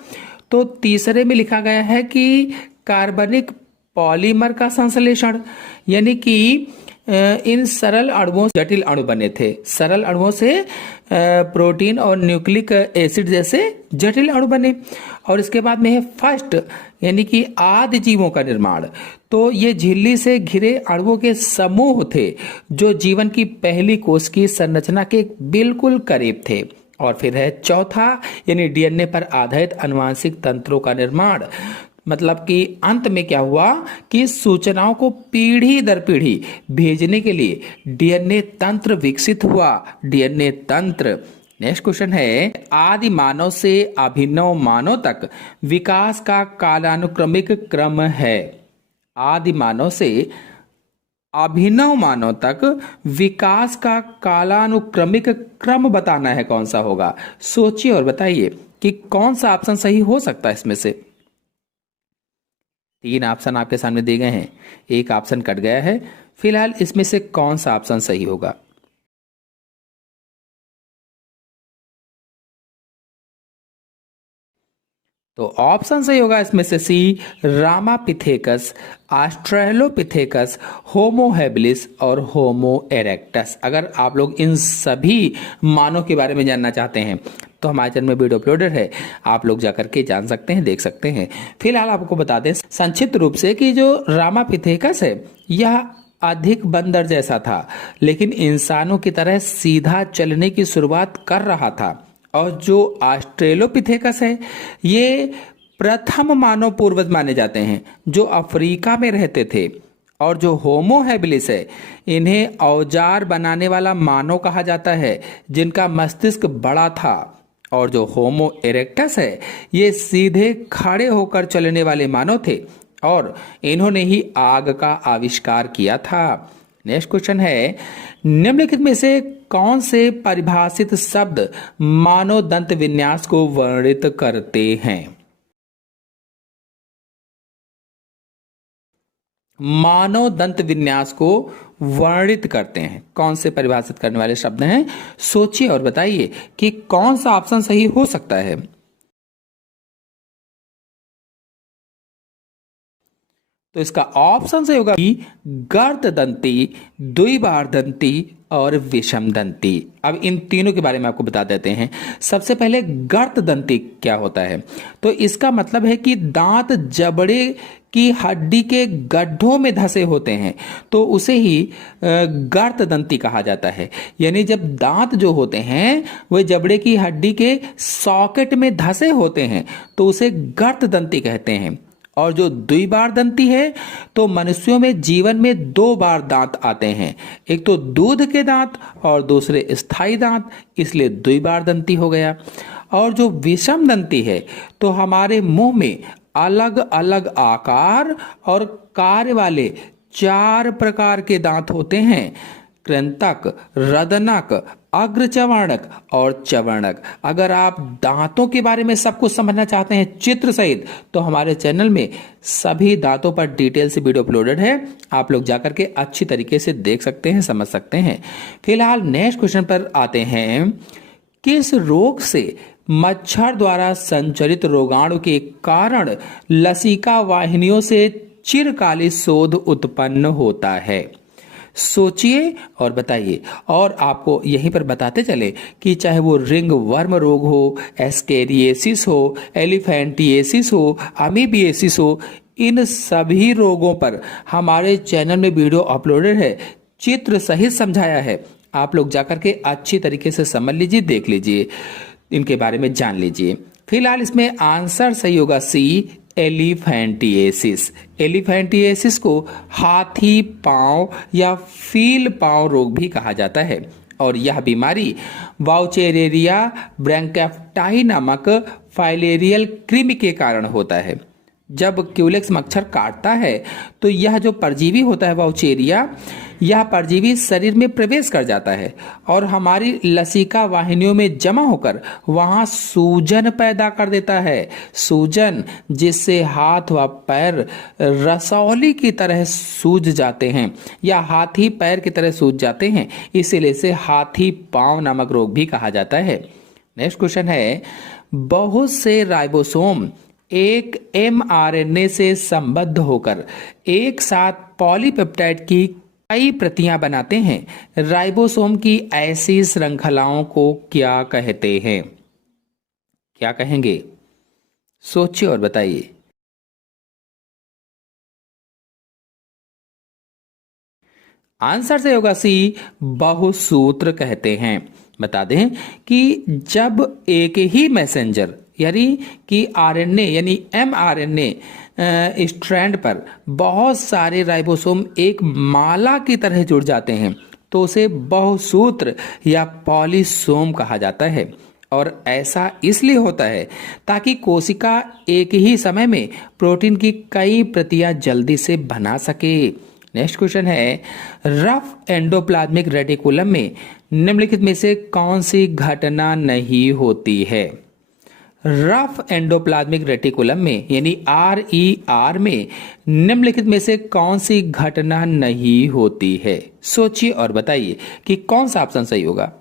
तो तीसरे में लिखा गया है कि कार्बनिक पॉलीमर का संश्लेषण, यानी कि इन सरल अणुओं से जटिल अणु बने थे। सरल अणुओं से प्रोटीन और न्यूक्लिक एसिड जैसे जटिल अणु बने। और इसके बाद में है फर्स्ट, यानी कि आदि जीवों का निर्माण। तो ये झिल्ली से घिरे अणुओं के समूह थे जो जीवन की पहली कोश की संरचना के बिल्कुल करीब थे। और फिर है चौथा, यानी डीएनए पर आधारित आनुवांशिक तंत्रों का निर्माण। मतलब कि अंत में क्या हुआ कि सूचनाओं को पीढ़ी दर पीढ़ी भेजने के लिए डीएनए तंत्र विकसित हुआ। डीएनए तंत्र। नेक्स्ट क्वेश्चन है, आदि मानव से अभिनव मानव तक विकास का कालानुक्रमिक क्रम है। आदि मानव से अभिनव मानव तक विकास का कालानुक्रमिक क्रम बताना है, कौन सा होगा? सोचिए और बताइए कि कौन सा ऑप्शन सही हो सकता है इसमें से। 3 ऑप्शन आपके सामने दिए गए हैं, एक ऑप्शन कट गया है। फिलहाल इसमें से कौन सा ऑप्शन सही होगा? तो ऑप्शन सही होगा इसमें से सी, रामापिथेकस, ऑस्ट्रेलोपिथेकस, होमो हैबिलिस और होमो इरेक्टस। अगर आप लोग इन सभी मानव के बारे में जानना चाहते हैं तो हमारे चैनल में वीडियो अपलोडेड है, आप लोग जाकर के जान सकते हैं, देख सकते हैं। फिलहाल आपको बता दें संक्षिप्त रूप से कि जो रामापिथेकस है यह अधिक बंदर जैसा था, लेकिन इंसानों की तरह सीधा चलने की शुरुआत कर रहा था। और जो ऑस्ट्रेलोपिथेकस है ये प्रथम मानव पूर्वज माने जाते हैं जो अफ्रीका में रहते थे। और जो होमो हैबिलिस है इन्हें औजार बनाने वाला मानव कहा जाता है जिनका मस्तिष्क बड़ा था। और जो होमो इरेक्टस है ये सीधे खड़े होकर चलने वाले मानव थे और इन्होंने ही आग का आविष्कार किया था। नेक्स्ट क्वेश्चन है, निम्नलिखित में से कौन से परिभाषित शब्द मानव दंत विन्यास को वर्णित करते हैं? मानव दंत विन्यास को वर्णित करते हैं, कौन से परिभाषित करने वाले शब्द हैं? सोचिए और बताइए कि कौन सा ऑप्शन सही हो सकता है। तो इसका ऑप्शन सही होगा कि गर्त दंती, द्विबार दंती और विषम दंती। अब इन तीनों के बारे में आपको बता देते हैं। सबसे पहले गर्त दंती क्या होता है? तो इसका मतलब है कि दांत जबड़े की हड्डी के गड्ढों में धसे होते हैं, तो उसे ही गर्त दंती कहा जाता है। यानी जब दांत जो होते हैं वे जबड़े की हड्डी के सॉकेट में धसे होते हैं तो उसे गर्त दंती कहते हैं। और जो द्विबार दंती है तो मनुष्यों में जीवन में 2 बार दांत आते हैं, एक तो दूध के दांत और दूसरे स्थायी दांत, इसलिए द्विबार दंती हो गया। और जो विषम दंती है तो हमारे मुंह में अलग अलग आकार और कार्य वाले 4 प्रकार के दांत होते हैं, कृंतक, रदनक, अग्रचवर्णक और चवर्णक। अगर आप दांतों के बारे में सब कुछ समझना चाहते हैं चित्र सहित तो हमारे चैनल में सभी दांतों पर डिटेल से वीडियो अपलोडेड है, आप लोग जाकर के अच्छी तरीके से देख सकते हैं, समझ सकते हैं। फिलहाल नेक्स्ट क्वेश्चन पर आते हैं, किस रोग से मच्छर द्वारा संचरित रोगाणु के कारण लसिका वाहिनियों से चिरकालिक शोथ उत्पन्न होता है? सोचिए और बताइए। और आपको यहीं पर बताते चले कि चाहे वो रिंग वर्म रोग हो, एस्केरिएसिस हो, एलिफेंटिएसिस हो, अमीबिएसिस हो, इन सभी रोगों पर हमारे चैनल में वीडियो अपलोडेड है, चित्र सहित समझाया है। आप लोग जाकर के अच्छी तरीके से समझ लीजिए, देख लीजिए, इनके बारे में जान लीजिए। फिलहाल इसमें आंसर सही होगा सी, एलिफेंटिएसिस। एलिफेंटिएसिस को हाथी पांव या फील पांव रोग भी कहा जाता है और यह बीमारी वाउचेरेरिया ब्रैंकैप्टाई नामक फाइलेरियल कृमि के कारण होता है। जब क्यूलेक्स मच्छर काटता है तो यह जो परजीवी होता है वाउचेरिया, यह परजीवी शरीर में प्रवेश कर जाता है और हमारी लसिका वाहिनियों में जमा होकर वहां सूजन पैदा कर देता है। सूजन जिससे हाथ व पैर रसौली की तरह सूज जाते हैं या हाथी पैर की तरह सूज जाते हैं, इसीलिए इसे हाथी पांव नामक रोग भी कहा जाता है। नेक्स्ट क्वेश्चन है, बहुत से राइबोसोम एक mRNA से संबद्ध होकर एक साथ पॉलीपेप्टाइड की कई प्रतियां बनाते हैं। राइबोसोम की ऐसी श्रृंखलाओं को क्या कहते हैं? क्या कहेंगे? सोचिए और बताइए। आंसर से होगा सी, बहुसूत्र कहते हैं। बता दें कि जब एक ही मैसेंजर यानी कि आरएनए यानी mRNA स्ट्रैंड पर बहुत सारे राइबोसोम एक माला की तरह जुड़ जाते हैं तो उसे बहुसूत्र या पॉलीसोम कहा जाता है। और ऐसा इसलिए होता है ताकि कोशिका एक ही समय में प्रोटीन की कई प्रतियां जल्दी से बना सके। नेक्स्ट क्वेश्चन है, रफ एंडोप्लाज्मिक रेटिकुलम में निम्नलिखित में से कौन सी घटना नहीं होती है? रफ एंडोप्लाज्मिक रेटिकुलम में यानी RER में निम्नलिखित में से कौन सी घटना नहीं होती है? सोचिए और बताइए कि कौन सा ऑप्शन सही होगा।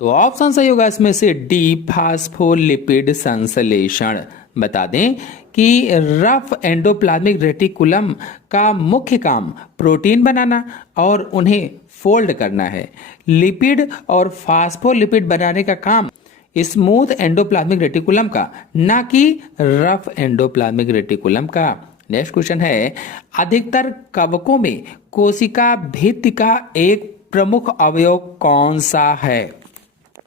तो ऑप्शन सही होगा इसमें से डी, फास्फोलिपिड संश्लेषण। बता दें कि रफ एंडोप्लाज्मिक रेटिकुलम का मुख्य काम प्रोटीन बनाना और उन्हें फोल्ड करना है। लिपिड और फास्फोलिपिड बनाने का काम स्मूथ एंडोप्लाज्मिक रेटिकुलम का, ना कि रफ एंडोप्लाज्मिक रेटिकुलम का। नेक्स्ट क्वेश्चन है, अधिकतर कवकों में कोशिका भित्ति का एक प्रमुख अवयव कौन सा है?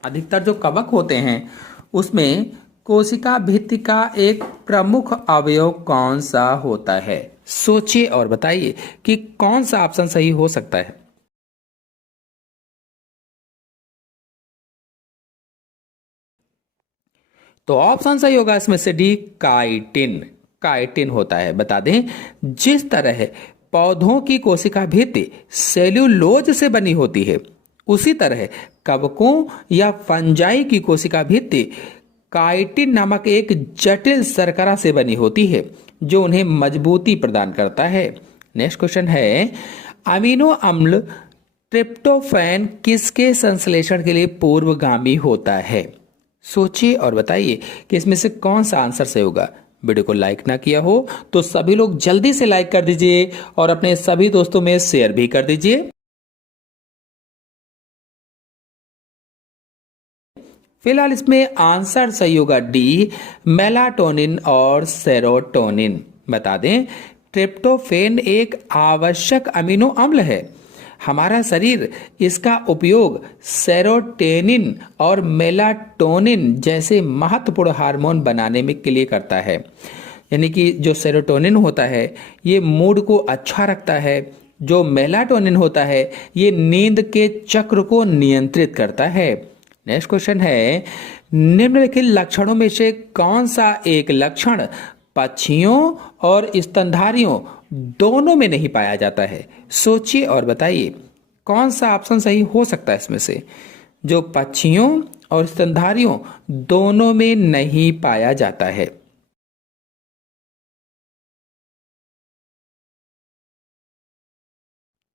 अधिकतर जो कवक होते हैं उसमें कोशिका भित्ति का एक प्रमुख अवयव कौन सा होता है? सोचिए और बताइए कि कौन सा ऑप्शन सही हो सकता है। तो ऑप्शन सही होगा इसमें से डी, काइटिन। काइटिन होता है। बता दें, जिस तरह पौधों की कोशिका भित्ति सेल्यूलोज से बनी होती है, उसी तरह कवकों या फंजाई की कोशिका भित्ति काइटिन नामक एक जटिल शर्करा से बनी होती है, जो उन्हें मजबूती प्रदान करता है। नेक्स्ट क्वेश्चन है, अमीनो अम्ल ट्रिप्टोफैन किसके संश्लेषण के लिए पूर्वगामी होता है? सोचिए और बताइए कि इसमें से कौन सा आंसर सही होगा। वीडियो को लाइक ना किया हो तो सभी लोग जल्दी से लाइक कर दीजिए और अपने सभी दोस्तों में शेयर भी कर दीजिए। फिलहाल इसमें आंसर सही होगा डी, मेलाटोनिन और सेरोटोनिन। बता दें, ट्रिप्टोफैन एक आवश्यक अमीनो अम्ल है। हमारा शरीर इसका उपयोग सेरोटोनिन और मेलाटोनिन जैसे महत्वपूर्ण हार्मोन बनाने में के लिए करता है। यानी कि जो सेरोटोनिन होता है ये मूड को अच्छा रखता है, जो मेलाटोनिन होता है ये नींद के चक्र को नियंत्रित करता है। नेक्स्ट क्वेश्चन है, निम्नलिखित लक्षणों में से कौन सा एक लक्षण पक्षियों और स्तनधारियों दोनों में नहीं पाया जाता है? सोचिए और बताइए कौन सा ऑप्शन सही हो सकता है इसमें से, जो पक्षियों और स्तनधारियों दोनों में नहीं पाया जाता है।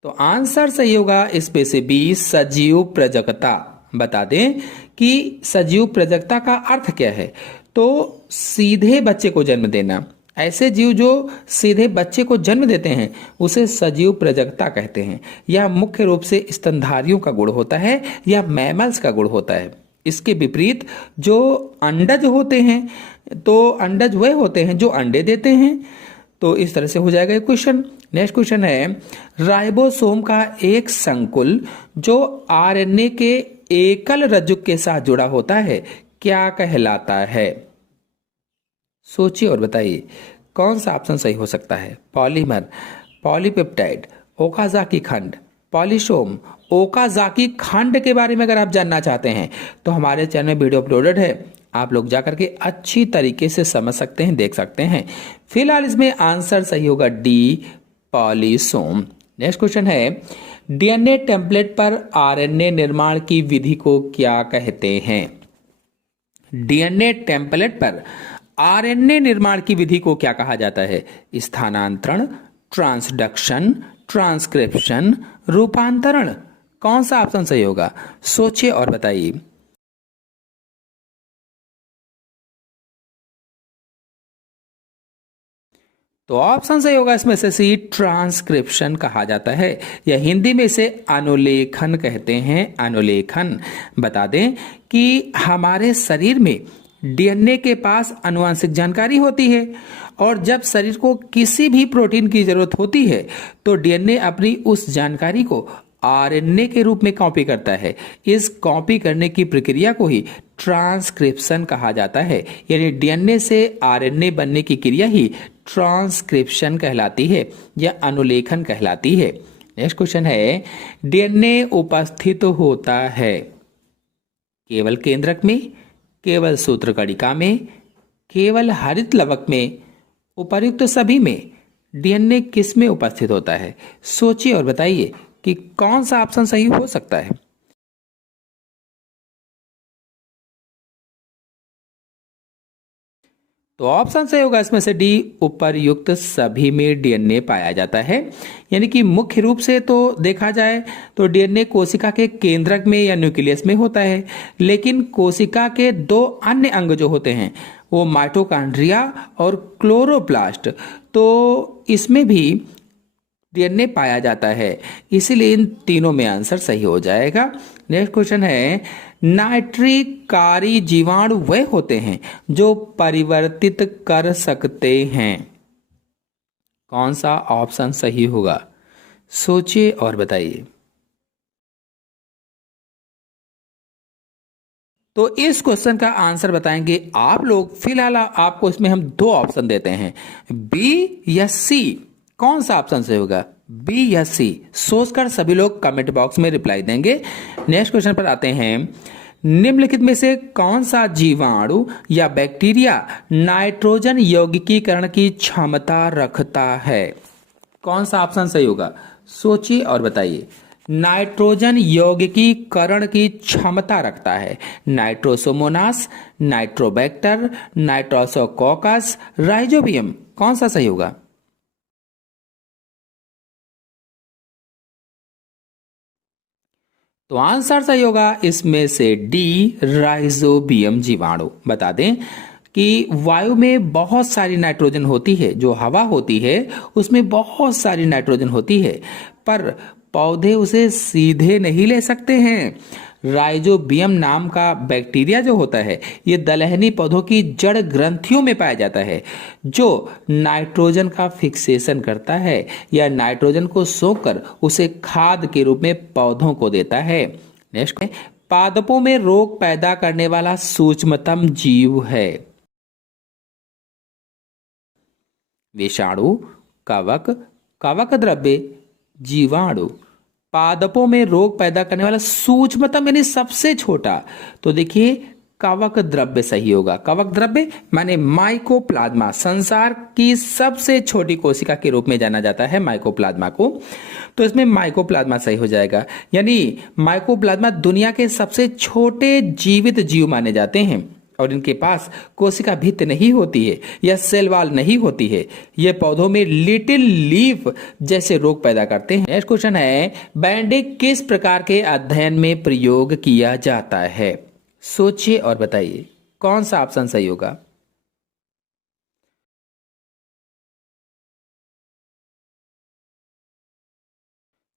तो आंसर सही होगा इसमें से बी, सजीव प्रजकता। बता दें कि सजीव प्रजकता का अर्थ क्या है? तो सीधे बच्चे को जन्म देना। ऐसे जीव जो सीधे बच्चे को जन्म देते हैं उसे सजीव प्रजकता कहते हैं। यह मुख्य रूप से स्तनधारियों का गुण होता है या मैमल्स का गुण होता है। इसके विपरीत जो अंडज होते हैं, तो अंडज वह होते हैं जो अंडे देते हैं। तो इस तरह से हो जाएगा ये क्वेश्चन। नेक्स्ट क्वेश्चन है, राइबोसोम का एक संकुल जो आरएनए के एकल रज्जुक के साथ जुड़ा होता है क्या कहलाता है? सोचिए और बताइए कौन सा ऑप्शन सही हो सकता है। पॉलीमर, पॉलीपेप्टाइड, ओकाजाकी खंड, पॉलीसोम। ओकाजाकी खंड के बारे में अगर आप जानना चाहते हैं तो हमारे चैनल में वीडियो अपलोडेड है, आप लोग जाकर के अच्छी तरीके से समझ सकते हैं, देख सकते हैं। फिलहाल इसमें आंसर सही होगा डी, पॉलीसोम। नेक्स्ट क्वेश्चन है, डीएनए टेम्पलेट पर आरएनए निर्माण की विधि को क्या कहते हैं? डीएनए टेम्पलेट पर आरएनए निर्माण की विधि को क्या कहा जाता है? स्थानांतरण, ट्रांसडक्शन, ट्रांसक्रिप्शन, रूपांतरण। कौन सा ऑप्शन सही होगा? सोचिए और बताइए। तो ऑप्शन सही होगा इसमें से सी, ट्रांसक्रिप्शन कहा जाता है, या हिंदी में इसे अनुलेखन कहते हैं। अनुलेखन। बता दें कि हमारे शरीर में डीएनए के पास आनुवंशिक जानकारी होती है और जब शरीर को किसी भी प्रोटीन की जरूरत होती है तो डीएनए अपनी उस जानकारी को आरएनए के रूप में कॉपी करता है। इस कॉपी करने की प्रक्रिया को ही ट्रांसक्रिप्शन कहा जाता है। यानी डीएनए से आरएनए बनने की क्रिया ही ट्रांसक्रिप्शन कहलाती है या अनुलेखन कहलाती है। नेक्स्ट क्वेश्चन है, डीएनए उपस्थित होता है केवल केंद्रक में, केवल सूत्रकणिका में, केवल हरित लवक में, उपर्युक्त सभी में? डीएनए किस में उपस्थित होता है? सोचिए और बताइए कि कौन सा ऑप्शन सही हो सकता है। तो ऑप्शन सही होगा इसमें से डी, उपर्युक्त सभी में डीएनए पाया जाता है। यानी कि मुख्य रूप से तो देखा जाए तो डीएनए कोशिका के केंद्रक में या न्यूक्लियस में होता है, लेकिन कोशिका के दो अन्य अंग जो होते हैं वो माइटोकॉन्ड्रिया और क्लोरोप्लास्ट, तो इसमें भी डीएनए पाया जाता है। इसीलिए इन तीनों में आंसर सही हो जाएगा। नेक्स्ट क्वेश्चन है, नाइट्रिकारी जीवाणु वे होते हैं जो परिवर्तित कर सकते हैं। कौन सा ऑप्शन सही होगा? सोचिए और बताइए। तो इस क्वेश्चन का आंसर बताएंगे आप लोग। फिलहाल आपको इसमें हम दो ऑप्शन देते हैं, बी या सी। कौन सा ऑप्शन सही होगा, बी या सी? सोचकर सभी लोग कमेंट बॉक्स में रिप्लाई देंगे। नेक्स्ट क्वेश्चन पर आते हैं, निम्नलिखित में से कौन सा जीवाणु या बैक्टीरिया नाइट्रोजन यौगिकीकरण की क्षमता रखता है? कौन सा ऑप्शन सही होगा? सोचिए और बताइए। नाइट्रोजन यौगिकीकरण की क्षमता रखता है। नाइट्रोसोमोनास, नाइट्रोबैक्टर, नाइट्रोसोकोकस, राइजोबियम, कौन सा सही होगा? तो आंसर सही होगा इसमें से डी, राइजोबियम जीवाणु। बता दें कि वायु में बहुत सारी नाइट्रोजन होती है, जो हवा होती है उसमें बहुत सारी नाइट्रोजन होती है, पर पौधे उसे सीधे नहीं ले सकते हैं। राइजोबियम नाम का बैक्टीरिया जो होता है, ये दलहनी पौधों की जड़ ग्रंथियों में पाया जाता है, जो नाइट्रोजन का फिक्सेशन करता है या नाइट्रोजन को सोखकर उसे खाद के रूप में पौधों को देता है। नेक्स्ट, पादपों में रोग पैदा करने वाला सूक्ष्मतम जीव है। विषाणु, कवक, कवक द्रव्य, जीवाणु। पादपों में रोग पैदा करने वाला सूक्ष्मतम यानी सबसे छोटा, तो देखिए कवक द्रव्य सही होगा। कवक द्रव्य माने माइकोप्लाज्मा, संसार की सबसे छोटी कोशिका के रूप में जाना जाता है माइकोप्लाज्मा को, तो इसमें माइकोप्लाज्मा सही हो जाएगा। यानी माइकोप्लाज्मा दुनिया के सबसे छोटे जीवित जीव माने जाते हैं और इनके पास कोशिका भित्ति नहीं होती है या सेल वॉल नहीं होती है। ये पौधों में लिटिल लीफ जैसे रोग पैदा करते हैं। नेक्स्ट क्वेश्चन है, बैंडिक किस प्रकार के अध्ययन में प्रयोग किया जाता है? सोचिए और बताइए कौन सा ऑप्शन सही होगा?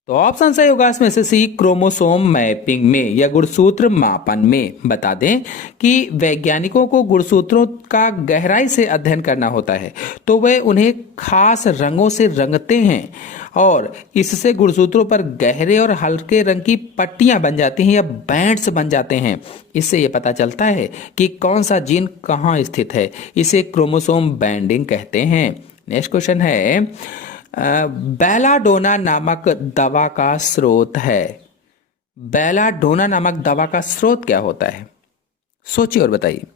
तो ऑप्शन सही होगा इसमें से सी, क्रोमोसोम मैपिंग में या गुणसूत्र मापन में। बता दें कि वैज्ञानिकों को गुणसूत्रों का गहराई से अध्ययन करना होता है, तो वे उन्हें खास रंगों से रंगते हैं और इससे गुणसूत्रों पर गहरे और हल्के रंग की पट्टियां बन जाती हैं या बैंड्स बन जाते हैं। इससे यह पता चलता है कि कौन सा जीन कहाँ स्थित है। इसे क्रोमोसोम बैंडिंग कहते हैं। नेक्स्ट क्वेश्चन है, बेलाडोना नामक दवा का स्रोत है। बेलाडोना नामक दवा का स्रोत क्या होता है? सोचिए और बताइए।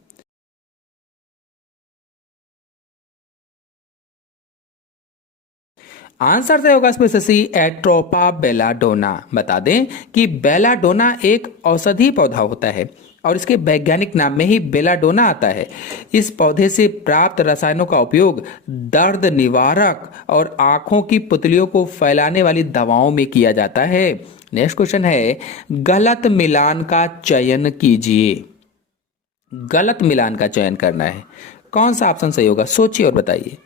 आंसर सही होगा इसमें से सी, एट्रोपा बेलाडोना। बता दें कि बेलाडोना एक औषधि पौधा होता है और इसके वैज्ञानिक नाम में ही बेलाडोना आता है। इस पौधे से प्राप्त रसायनों का उपयोग दर्द निवारक और आंखों की पुतलियों को फैलाने वाली दवाओं में किया जाता है। नेक्स्ट क्वेश्चन है, गलत मिलान का चयन कीजिए। गलत मिलान का चयन करना है, कौन सा ऑप्शन सही होगा? सोचिए और बताइए।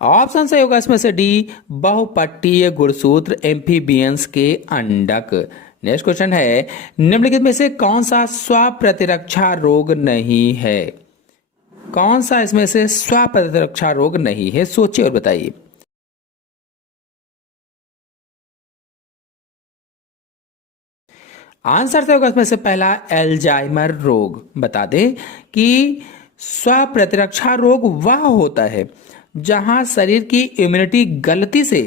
ऑप्शन सही होगा इसमें से डी, बहुपट्टीय गुणसूत्र एम्फीबियंस के अंडक। नेक्स्ट क्वेश्चन है, निम्नलिखित में से कौन सा स्वप्रतिरक्षा रोग नहीं है? कौन सा इसमें से स्वप्रतिरक्षा रोग नहीं है? सोचिए और बताइए। आंसर सही होगा इसमें से पहला, एल्जाइमर रोग। बता दें कि स्वप्रतिरक्षा रोग वह होता है जहां शरीर की इम्यूनिटी गलती से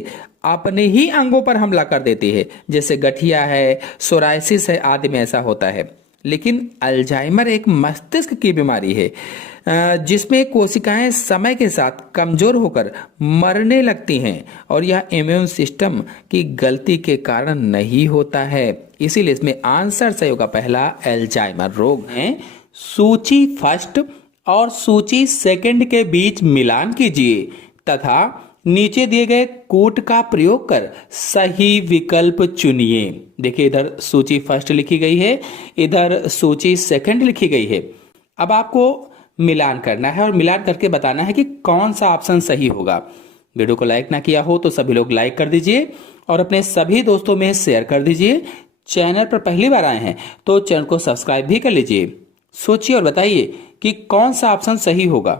अपने ही अंगों पर हमला कर देती है, जैसे गठिया है, सोराइसिस है आदि में ऐसा होता है। लेकिन अल्जाइमर एक मस्तिष्क की बीमारी है जिसमें कोशिकाएं समय के साथ कमजोर होकर मरने लगती हैं और यह इम्यून सिस्टम की गलती के कारण नहीं होता है। इसीलिए इसमें आंसर सही होगा पहला, अल्जाइमर रोग है। सूची फर्स्ट और सूची सेकंड के बीच मिलान कीजिए तथा नीचे दिए गए कूट का प्रयोग कर सही विकल्प चुनिए। देखिए इधर सूची फर्स्ट लिखी गई है, इधर सूची सेकंड लिखी गई है। अब आपको मिलान करना है और मिलान करके बताना है कि कौन सा ऑप्शन सही होगा। वीडियो को लाइक ना किया हो तो सभी लोग लाइक कर दीजिए और अपने सभी दोस्तों में शेयर कर दीजिए। चैनल पर पहली बार आए हैं तो चैनल को सब्सक्राइब भी कर लीजिए। सोचिए और बताइए कि कौन सा ऑप्शन सही होगा।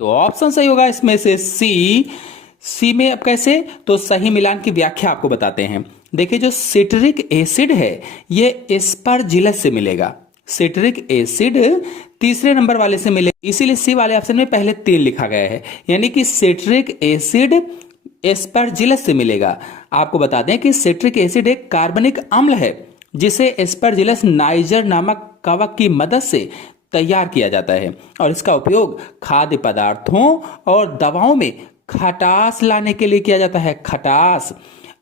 तो ऑप्शन सही होगा इसमें से सी में अब कैसे, तो सही मिलान की व्याख्या आपको बताते हैं। देखिए जो सिट्रिक एसिड है ये एस्परजिलस से मिलेगा। सिट्रिक एसिड तीसरे नंबर वाले से मिलेगा, इसीलिए सी वाले ऑप्शन में पहले 3 लिखा गया है। यानी कि सिट्रिक एसिड एस्परजिलस से मिलेगा। आपको बता दें कि सिट्रिक एसिड एक कार्बनिक अम्ल है जिसे एस्परजिलस नाइजर नामक कवक की मदद से तैयार किया जाता है और इसका उपयोग खाद्य पदार्थों और दवाओं में खटास लाने के लिए किया जाता है। खटास।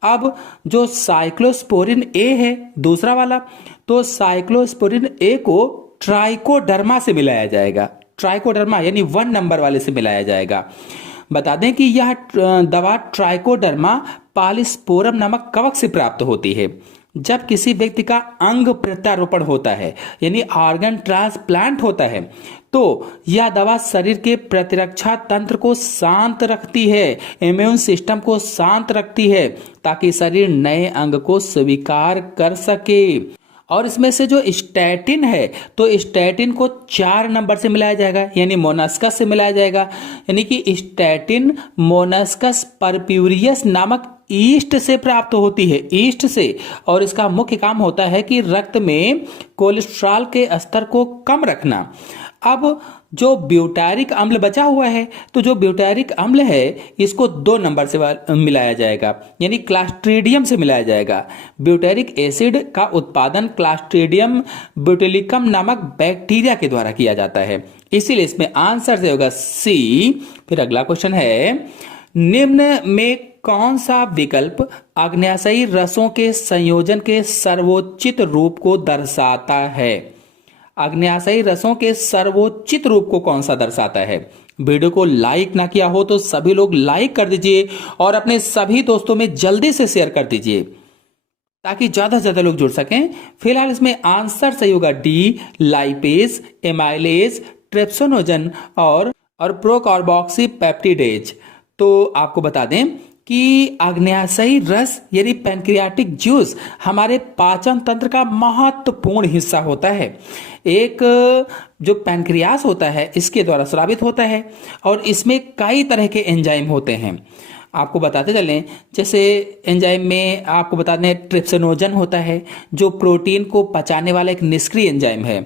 अब जो साइक्लोस्पोरिन ए है दूसरा वाला, तो साइक्लोस्पोरिन ए को ट्राइकोडर्मा से मिलाया जाएगा। ट्राइकोडर्मा यानी 1 नंबर वाले से मिलाया जाएगा। बता दें कि यह दवा ट्राइकोडर्मा पॉलीस्पोरम नामक कवक से प्राप्त होती है। जब किसी व्यक्ति का अंग प्रत्यारोपण होता है यानी ऑर्गन ट्रांसप्लांट होता है, तो यह दवा शरीर के प्रतिरक्षा तंत्र को शांत रखती है, इम्यून सिस्टम को शांत रखती है ताकि शरीर नए अंग को स्वीकार कर सके। और इसमें से जो स्टैटिन है, तो स्टैटिन को 4 नंबर से मिलाया जाएगा यानी मोनास्कस से मिलाया जाएगा। यानी कि स्टैटिन मोनास्कस परप्यूरियस नामक ईस्ट से प्राप्त होती है, ईस्ट से। और इसका मुख्य काम होता है कि रक्त में कोलेस्ट्रॉल के स्तर को कम रखना। अब जो ब्यूटारिक अम्ल बचा हुआ है, तो जो ब्यूटारिक अम्ल है इसको 2 नंबर से मिलाया जाएगा यानी क्लास्ट्रीडियम से मिलाया जाएगा। ब्यूटारिक एसिड का उत्पादन क्लास्ट्रीडियम ब्यूटिलिकम नामक बैक्टीरिया के द्वारा किया जाता है, इसीलिए इसमें आंसर से होगा सी। फिर अगला क्वेश्चन है, निम्न में कौन सा विकल्प आग्नेयाशयी रसों के संयोजन के सर्वोचित रूप को दर्शाता है? आग्नेयाशयी रसों के सर्वोचित रूप को कौन सा दर्शाता है? वीडियो को लाइक ना किया हो तो सभी लोग लाइक कर दीजिए और अपने सभी दोस्तों में जल्दी से शेयर कर दीजिए ताकि ज्यादा से ज्यादा लोग जुड़ सकें। फिलहाल इसमें आंसर सही होगा डी, लाइपेज, एमाइलेज, ट्रिप्सिनोजन और प्रोकार्बोक्सी पेप्टिडेज। तो आपको बता दें कि आग्नेयाशयी रस यानी पैंक्रियाटिक जूस हमारे पाचन तंत्र का महत्वपूर्ण हिस्सा होता है। एक जो पैंक्रियास होता है इसके द्वारा स्रावित होता है और इसमें कई तरह के एंजाइम होते हैं। आपको बताते चलें, जैसे एंजाइम में आपको बता दें ट्रिप्सिनोजन होता है जो प्रोटीन को पचाने वाला एक निष्क्रिय एंजाइम है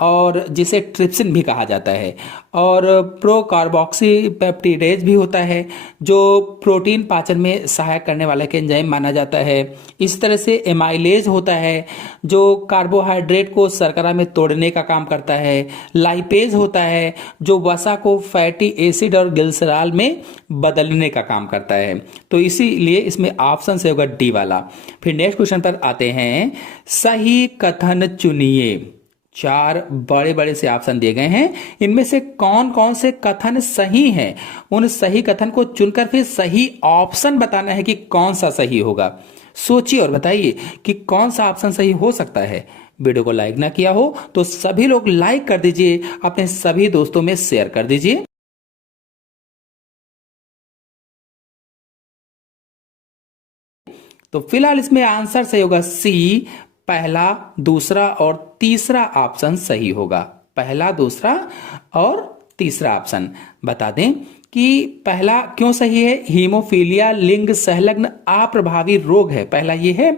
और जिसे ट्रिप्सिन भी कहा जाता है। और प्रोकार्बोक्सी पेप्टिडेज भी होता है जो प्रोटीन पाचन में सहायक करने वाला एक एंजाइम माना जाता है। इस तरह से एमाइलेज होता है जो कार्बोहाइड्रेट को शर्करा में तोड़ने का काम करता है। लाइपेज होता है जो वसा को फैटी एसिड और ग्लिसरॉल में बदलने का काम करता है। तो इसीलिए इसमें ऑप्शन से होगा डी वाला। फिर नेक्स्ट क्वेश्चन पर आते हैं, सही कथन चुनिए। 4 बड़े बड़े से ऑप्शन दिए गए हैं, इनमें से कौन कौन से कथन सही हैं? उन सही कथन को चुनकर फिर सही ऑप्शन बताना है कि कौन सा सही होगा। सोचिए और बताइए कि कौन सा ऑप्शन सही हो सकता है। वीडियो को लाइक ना किया हो तो सभी लोग लाइक कर दीजिए, अपने सभी दोस्तों में शेयर कर दीजिए। तो फिलहाल इसमें आंसर सही होगा सी, पहला, दूसरा और तीसरा ऑप्शन सही होगा। पहला, दूसरा और तीसरा ऑप्शन। बता दें कि पहला क्यों सही है? हीमोफीलिया लिंग संलग्न अप्रभावी रोग है, पहला ये है।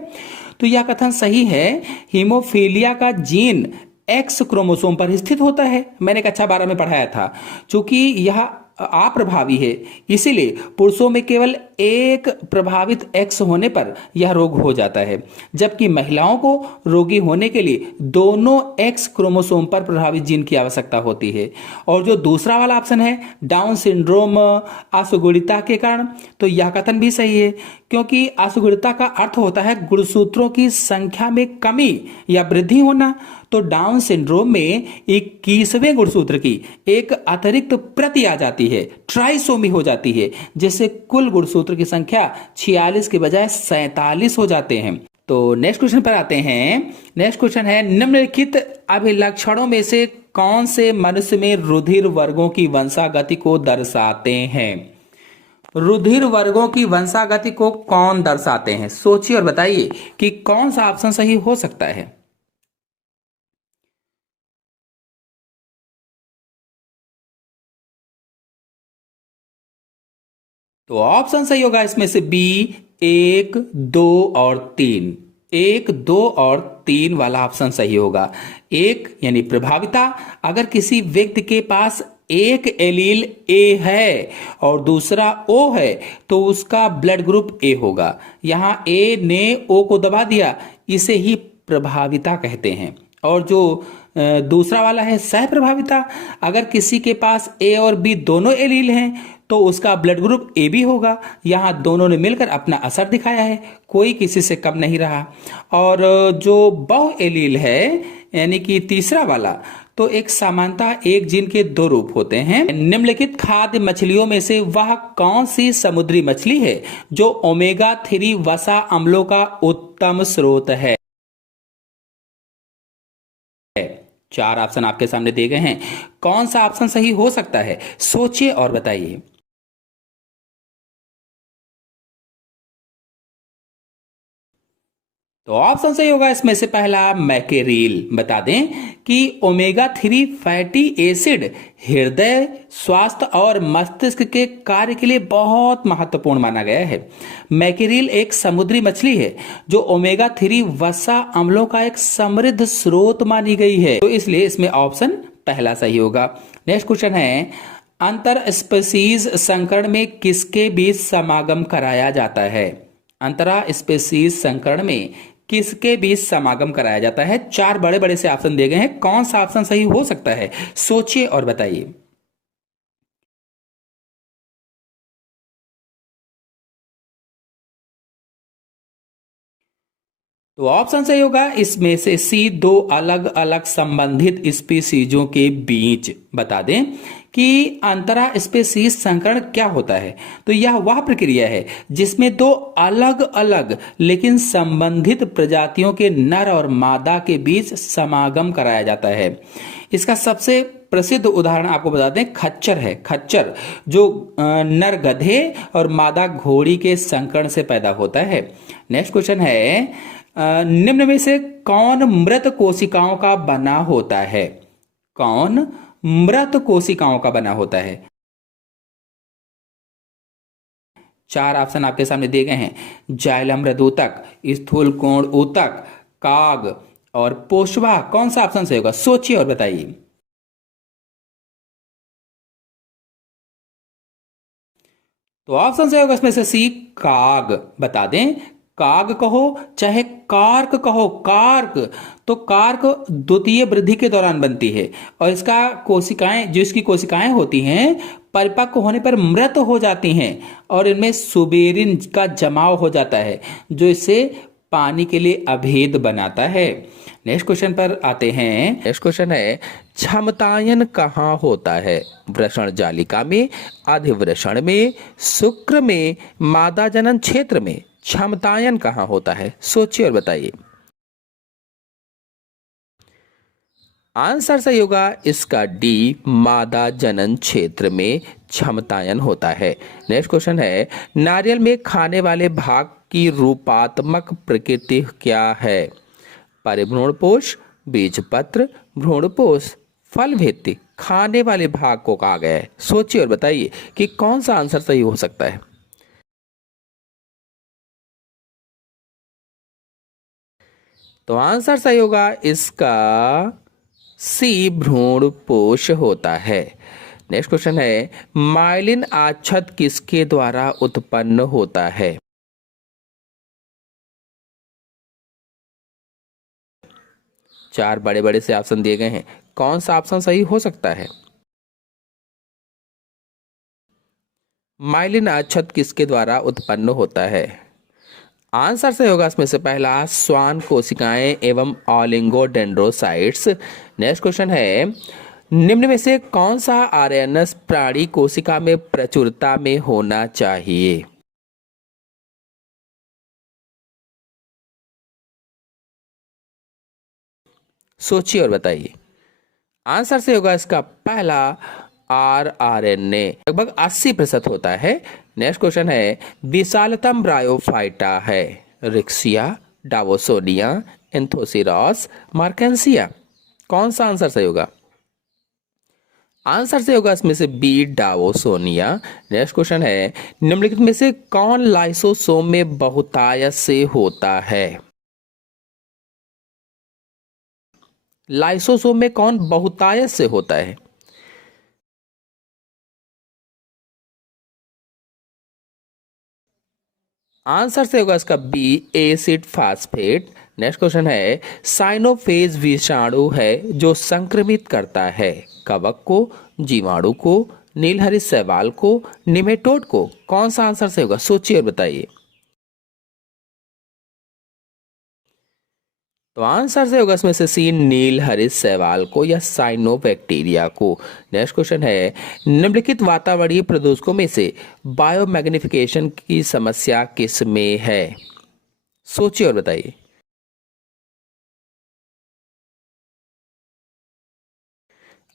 तो यह कथन सही है। हीमोफीलिया का जीन एक्स क्रोमोसोम पर स्थित होता है, मैंने कक्षा 12 में पढ़ाया था। चूंकि यह अप्रभावी है इसीलिए पुरुषों में केवल एक प्रभावित एक्स होने पर यह रोग हो जाता है, जबकि महिलाओं को रोगी होने के लिए दोनों एक्स क्रोमोसोम पर प्रभावित जीन की आवश्यकता होती है। और जो दूसरा वाला ऑप्शन है डाउन सिंड्रोम असुगुणिता के कारण, तो यह कथन भी सही है क्योंकि असुगुणिता का अर्थ होता है गुणसूत्रों की संख्या में कमी या वृद्धि होना। तो डाउन सिंड्रोम में 21वें गुणसूत्र की एक अतिरिक्त प्रति आ जाती है, ट्राइसोमी हो जाती है, जिससे कुल गुणसूत्र की संख्या 46 के बजाय 47 हो जाते हैं। तो नेक्स्ट क्वेश्चन पर आते हैं। नेक्स्ट क्वेश्चन है, निम्नलिखित अभिलक्षणों में से कौन से मनुष्य में रुधिर वर्गों की वंशागति को दर्शाते हैं? रुधिर वर्गों की वंशागति को कौन दर्शाते हैं? सोचिए और बताइए कि कौन सा ऑप्शन सही हो सकता है। तो ऑप्शन सही होगा इसमें से बी, 1, 2 और 3। 1, 2 और 3 वाला ऑप्शन सही होगा। 1 यानी प्रभाविता, अगर किसी व्यक्ति के पास एक एलील ए है और दूसरा ओ है तो उसका ब्लड ग्रुप ए होगा। यहां ए ने ओ को दबा दिया, इसे ही प्रभाविता कहते हैं। और जो दूसरा वाला है सह प्रभाविता, अगर किसी के पास ए और बी दोनों एलील हैं तो उसका ब्लड ग्रुप ए बी होगा। यहां दोनों ने मिलकर अपना असर दिखाया है, कोई किसी से कम नहीं रहा। और जो बहु एलील है यानी कि तीसरा वाला, तो एक समानता एक जीन के दो रूप होते हैं। निम्नलिखित खाद्य मछलियों में से वह कौन सी समुद्री मछली है जो ओमेगा 3 वसा अम्लों का उत्तम स्रोत है? चार ऑप्शन आपके सामने दिए गए हैं, कौन सा ऑप्शन सही हो सकता है? सोचिए और बताइए। तो ऑप्शन सही होगा इसमें से पहला मैकेरील। बता दें कि ओमेगा 3 फैटी एसिड हृदय स्वास्थ्य और मस्तिष्क के कार्य के लिए बहुत महत्वपूर्ण माना गया है। मैकेरील एक समुद्री मछली है जो ओमेगा 3 वसा अम्लों का एक समृद्ध स्रोत मानी गई है, तो इसलिए इसमें ऑप्शन पहला सही होगा। नेक्स्ट क्वेश्चन है, अंतर स्पीसीज संकरण में किसके बीच समागम कराया जाता है? अंतरा स्पीसीज संकरण में किसके बीच समागम कराया जाता है? चार बड़े बड़े से ऑप्शन दिए गए हैं, कौन सा ऑप्शन सही हो सकता है? सोचिए और बताइए। तो ऑप्शन सही होगा इसमें से सी, दो अलग अलग संबंधित स्पीसीजों के बीच। बता दें कि अंतरा स्पीसीज संकरण क्या होता है? तो यह वह प्रक्रिया है जिसमें दो अलग अलग लेकिन संबंधित प्रजातियों के नर और मादा के बीच समागम कराया जाता है। इसका सबसे प्रसिद्ध उदाहरण आपको बता दें, खच्चर है। खच्चर जो नर गधे और मादा घोड़ी के संकरण से पैदा होता है। नेक्स्ट क्वेश्चन है, निम्न में से कौन मृत कोशिकाओं का बना होता है? कौन मृत कोशिकाओं का बना होता है? चार ऑप्शन आपके सामने दिए गए हैं, जाइलम हृदूतक, स्थूल कोण ऊतक, काग और पोषवा। कौन सा ऑप्शन सही होगा? सोचिए और बताइए। तो ऑप्शन सही होगा इसमें से सी, काग। बता दें, काग कहो चाहे कार्क कहो, कार्क तो कार्क द्वितीय वृद्धि के दौरान बनती है और इसका कोशिकाएं, जो इसकी कोशिकाएं होती हैं परिपक्व होने पर मृत हो जाती हैं और इनमें सुबेरिन का जमाव हो जाता है जो इसे पानी के लिए अभेद बनाता है। नेक्स्ट क्वेश्चन पर आते हैं। नेक्स्ट क्वेश्चन है, क्षमतायन कहाँ होता है? वृषण जालिका में, अधिवृषण में, शुक्र में, मादा जनन क्षेत्र में। क्षमतायन कहाँ होता है? सोचिए और बताइए। आंसर सही होगा इसका डी, मादा जनन क्षेत्र में क्षमतायन होता है। नेक्स्ट क्वेश्चन है, नारियल में खाने वाले भाग की रूपात्मक प्रकृति क्या है? परिभ्रूणपोष, बीजपत्र, भ्रूणपोष, फल भित्ति। खाने वाले भाग को कहा गया है, सोचिए और बताइए कि कौन सा आंसर सही हो सकता है। तो आंसर सही होगा इसका सी, भ्रूणपोष होता है। नेक्स्ट क्वेश्चन है, माइलिन आच्छद किसके द्वारा उत्पन्न होता है? चार बड़े बड़े से ऑप्शन दिए गए हैं, कौन सा ऑप्शन सही हो सकता है? माइलिन आच्छद किसके द्वारा उत्पन्न होता है? आंसर सही होगा इसमें से पहला, श्वान कोशिकाएं एवं ऑलिंगोडेंड्रोसाइट्स। नेक्स्ट क्वेश्चन है, निम्न में से कौन सा आरएनएस प्राणी कोशिका में प्रचुरता में होना चाहिए? सोचिए और बताइए। आंसर से होगा इसका पहला, आरएनए लगभग 80% होता है। नेक्स्ट क्वेश्चन है, विशालतम ब्रायोफाइटा है? रिक्सिया, डावोसोनिया, एंथोसिरॉस, मार्केंसिया। कौन सा आंसर सही होगा? आंसर से होगा इसमें से बी, डावोसोनिया। नेक्स्ट क्वेश्चन है, निम्नलिखित में से कौन लाइसोसोम में बहुतायत से होता है? लाइसोसोम में कौन बहुतायत से होता है? आंसर से होगा इसका B acid phosphate. Next question है, साइनोफेज विषाणु है जो संक्रमित करता है कवक को, जीवाणु को, नीलहरित शैवाल को, निमेटोड को। कौन सा आंसर से होगा, सोचिए और बताइए। तो आंसर से होगा इसमें से सी नीलहरित शैवाल को या साइनोबैक्टीरिया को। नेक्स्ट क्वेश्चन है, निम्नलिखित वातावरणीय प्रदूषकों में से बायोमैग्निफिकेशन की समस्या किस में है, सोचिए और बताइए।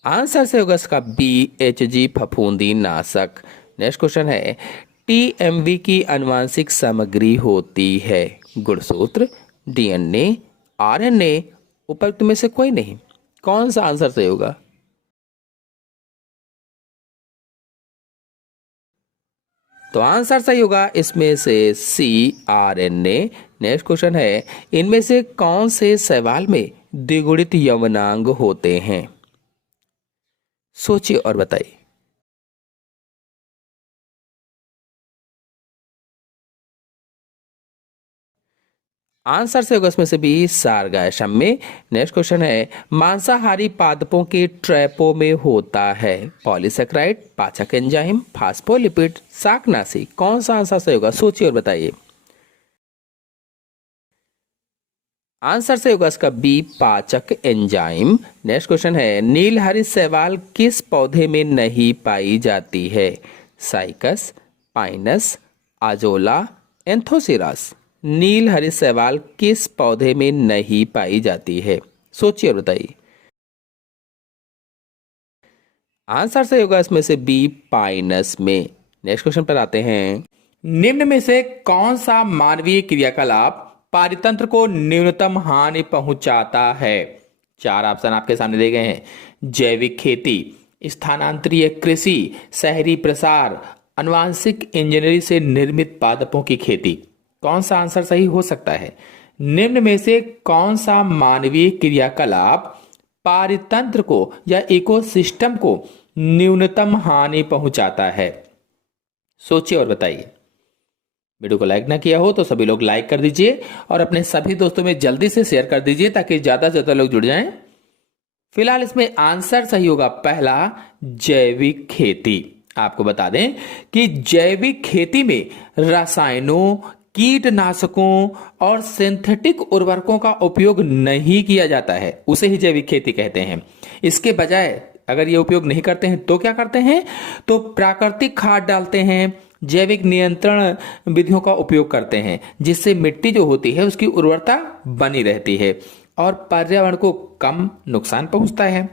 आंसर से होगा इसका BHG फफूंदी नाशक। नेक्स्ट क्वेश्चन है, TMV की आनुवांशिक सामग्री होती है गुणसूत्र, DNA, RNA, उपयुक्त में से कोई नहीं। कौन सा आंसर सही होगा। तो आंसर सही होगा इसमें से सी RNA। नेक्स्ट क्वेश्चन है, इनमें से कौन से शैवाल में द्विगुणित यौनांग होते हैं, सोचिए और बताइए। आंसर से होगा इसमें से बी सारगायशम में। नेक्स्ट क्वेश्चन है, मांसाहारी पादपों के ट्रैपों में होता है पॉलीसेक्राइड, पाचक एंजाइम, फास्फोलिपिड, शाकनाशी। कौन सा आंसर सही होगा, सोचिए और बताइए। आंसर से होगा इसका बी पाचक एंजाइम। नेक्स्ट क्वेश्चन है, नीलहरित शैवाल किस पौधे में नहीं पाई जाती है, साइकस, पाइनस, आजोला, एंथोसिरास। नीलहरित शैवाल किस पौधे में नहीं पाई जाती है, सोचिए और बताइए। आंसर से होगा इसमें से बी पाइनस में। नेक्स्ट क्वेश्चन पर आते हैं, निम्न में से कौन सा मानवीय क्रियाकलाप पारितंत्र को न्यूनतम हानि पहुंचाता है। चार ऑप्शन आपके सामने दिए गए हैं, जैविक खेती, स्थानांतरीय कृषि, शहरी प्रसार, आनुवांशिक इंजीनियरिंग से निर्मित पादपों की खेती। कौन सा आंसर सही हो सकता है। निम्न में से कौन सा मानवीय क्रियाकलाप पारितंत्र को या इकोसिस्टम को न्यूनतम हानि पहुंचाता है, सोचिए और बताइए। वीडियो को लाइक ना किया हो तो सभी लोग लाइक कर दीजिए और अपने सभी दोस्तों में जल्दी से शेयर कर दीजिए ताकि ज्यादा से ज्यादा लोग जुड़ जाएं। फिलहाल इसमें आंसर सही होगा पहला, जैविक खेती। आपको बता दें कि जैविक खेती में रसायनों, कीटनाशकों और सिंथेटिक उर्वरकों का उपयोग नहीं किया जाता है, उसे ही जैविक खेती कहते हैं। इसके बजाय अगर ये उपयोग नहीं करते हैं तो क्या करते हैं, तो प्राकृतिक खाद डालते हैं, जैविक नियंत्रण विधियों का उपयोग करते हैं, जिससे मिट्टी जो होती है उसकी उर्वरता बनी रहती है और पर्यावरण को कम नुकसान पहुंचता है।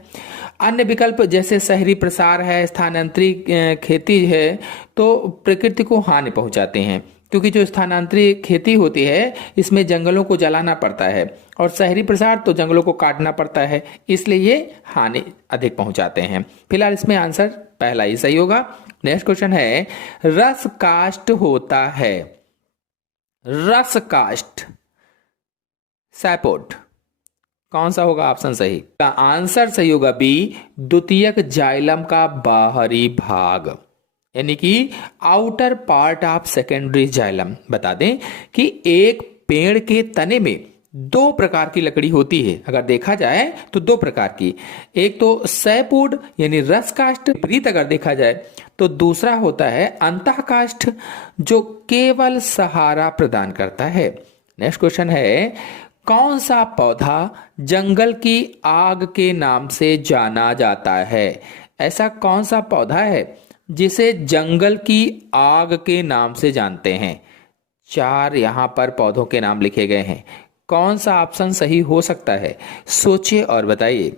अन्य विकल्प जैसे शहरी प्रसार है, स्थानांतरित खेती है, तो प्रकृति को हानि पहुंचाते हैं, क्योंकि जो स्थानांतरित खेती होती है इसमें जंगलों को जलाना पड़ता है और शहरी प्रसार तो जंगलों को काटना पड़ता है, इसलिए ये हानि अधिक पहुंचाते हैं। फिलहाल इसमें आंसर पहला ही सही होगा। नेक्स्ट क्वेश्चन है, रस काष्ठ होता है, रस काष्ठ सैपोड। कौन सा होगा ऑप्शन सही, का आंसर सही होगा बी, द्वितीयक जाइलम का बाहरी भाग, यानी कि outer part of secondary xylem. बता दें कि एक पेड़ के तने में दो प्रकार की लकड़ी होती है, अगर देखा जाए तो दो प्रकार की, एक तो सैपोड यानी रस काष्ठ, विपरीत अगर देखा जाए तो दूसरा होता है अंतःकाष्ठ जो केवल सहारा प्रदान करता है। नेक्स्ट क्वेश्चन है, कौन सा पौधा जंगल की आग के नाम से जाना जाता है। ऐसा कौन सा पौधा है जिसे जंगल की आग के नाम से जानते हैं। चार यहां पर पौधों के नाम लिखे गए हैं, कौन सा ऑप्शन सही हो सकता है, सोचिए और बताइए।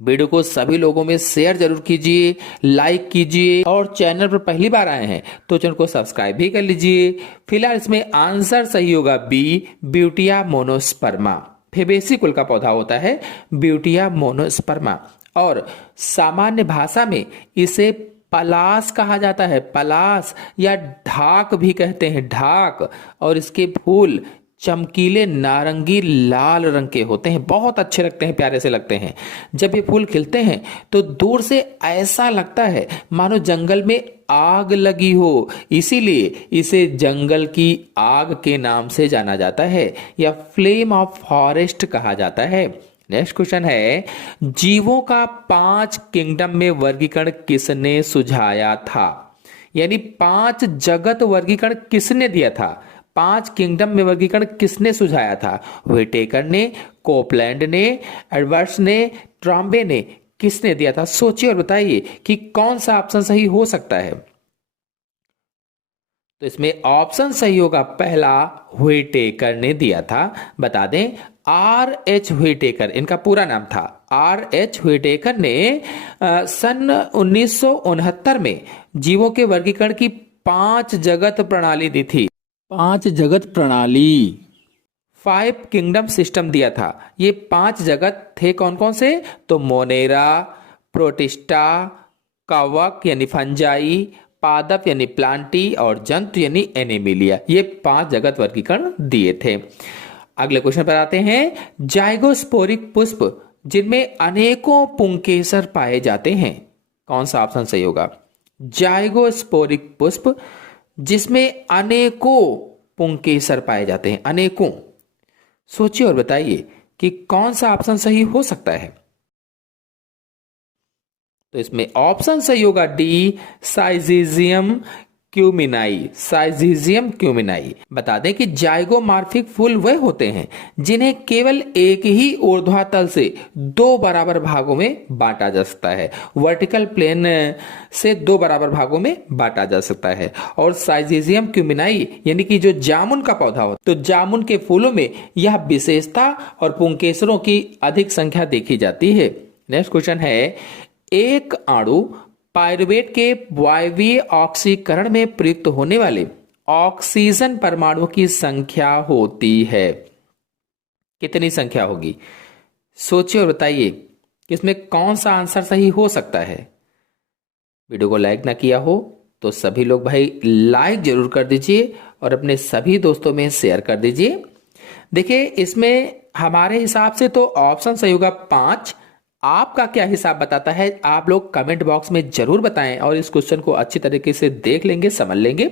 वीडियो को सभी लोगों में शेयर जरूर कीजिए, लाइक कीजिए और चैनल पर पहली बार आए हैं तो चैनल को सब्सक्राइब भी कर लीजिए। फिलहाल इसमें आंसर सही होगा बी, ब्यूटिया मोनोस्पर्मा। फेबेसी कुल का पौधा होता है ब्यूटिया मोनोस्पर्मा और सामान्य भाषा में इसे पलास कहा जाता है, पलास या ढाक भी कहते हैं, ढाक। और इसके फूल चमकीले नारंगी लाल रंग के होते हैं, बहुत अच्छे लगते हैं, प्यारे से लगते हैं। जब ये फूल खिलते हैं तो दूर से ऐसा लगता है मानो जंगल में आग लगी हो, इसीलिए इसे जंगल की आग के नाम से जाना जाता है या फ्लेम ऑफ फॉरेस्ट कहा जाता है। नेक्स्ट क्वेश्चन है, जीवों का 5 किंगडम में वर्गीकरण किसने सुझाया था? यानी 5 जगत वर्गीकरण किसने दिया था? 5 किंगडम में वर्गीकरण किसने सुझाया था? व्हिटेकर ने, कोपलैंड ने, एडवर्ड्स ने, ट्राम्बे ने, किसने दिया था? सोचिए और बताइए कि कौन सा ऑप्शन सही हो सकता है। तो इसमें ऑप्शन सही होगा पहला, व्हिटेकर ने दिया था। बता दें, R.H. व्हिटेकर इनका पूरा नाम था। R.H. व्हिटेकर ने सन 1969 में जीवों के वर्गीकरण की 5 जगत प्रणाली दी थी। 5 जगत प्रणाली, 5 किंगडम सिस्टम दिया था। ये 5 जगत थे कौन कौन से? तो मोनेरा, प्रोटिस्टा, कवक यानी फंजाई, पादप यानी प्लांटी और जंतु यानी एनिमिलिया। ये 5 जगत वर्गीकरण दिए थे। अगले क्वेश्चन पर आते हैं, जाइगोस्पोरिक पुष्प जिनमें अनेकों पुंकेसर पाए जाते हैं, कौन सा ऑप्शन सही होगा? जाइगोस्पोरिक पुष्प जिसमें अनेकों पुंकेसर पाए जाते हैं, अनेकों। सोचिए और बताइए कि कौन सा ऑप्शन सही हो सकता है। तो इसमें ऑप्शन सही होगा डी, साइजीजियम क्यूमिनाई। साइजीजियम क्यूमिनाई। बता दें कि जाइगोमॉर्फिक फूल वह होते हैं जिन्हें केवल एक ही ऊर्ध्वातल से 2 बराबर भागों में बांटा जा सकता है। वर्टिकल प्लेन से 2 बराबर भागों में बांटा जा सकता है। और साइजीजियम क्यूमिनाई यानी कि जो जामुन का पौधा हो, तो जामुन के फूलों में यह विशेषता और पुंकेसरों की अधिक संख्या देखी जाती है। नेक्स्ट क्वेश्चन है, एक अणु पाइरुवेट के वायवीय ऑक्सीकरण में प्रयुक्त होने वाले ऑक्सीजन परमाणुओं की संख्या होती है, कितनी संख्या होगी? सोचिए और बताइए कि इसमें कौन सा आंसर सही हो सकता है। वीडियो को लाइक ना किया हो तो सभी लोग भाई लाइक जरूर कर दीजिए और अपने सभी दोस्तों में शेयर कर दीजिए। देखिए, इसमें हमारे हिसाब से तो ऑप्शन सही होगा 5। आपका क्या हिसाब बताता है आप लोग कमेंट बॉक्स में जरूर बताएं और इस क्वेश्चन को अच्छी तरीके से देख लेंगे, समझ लेंगे।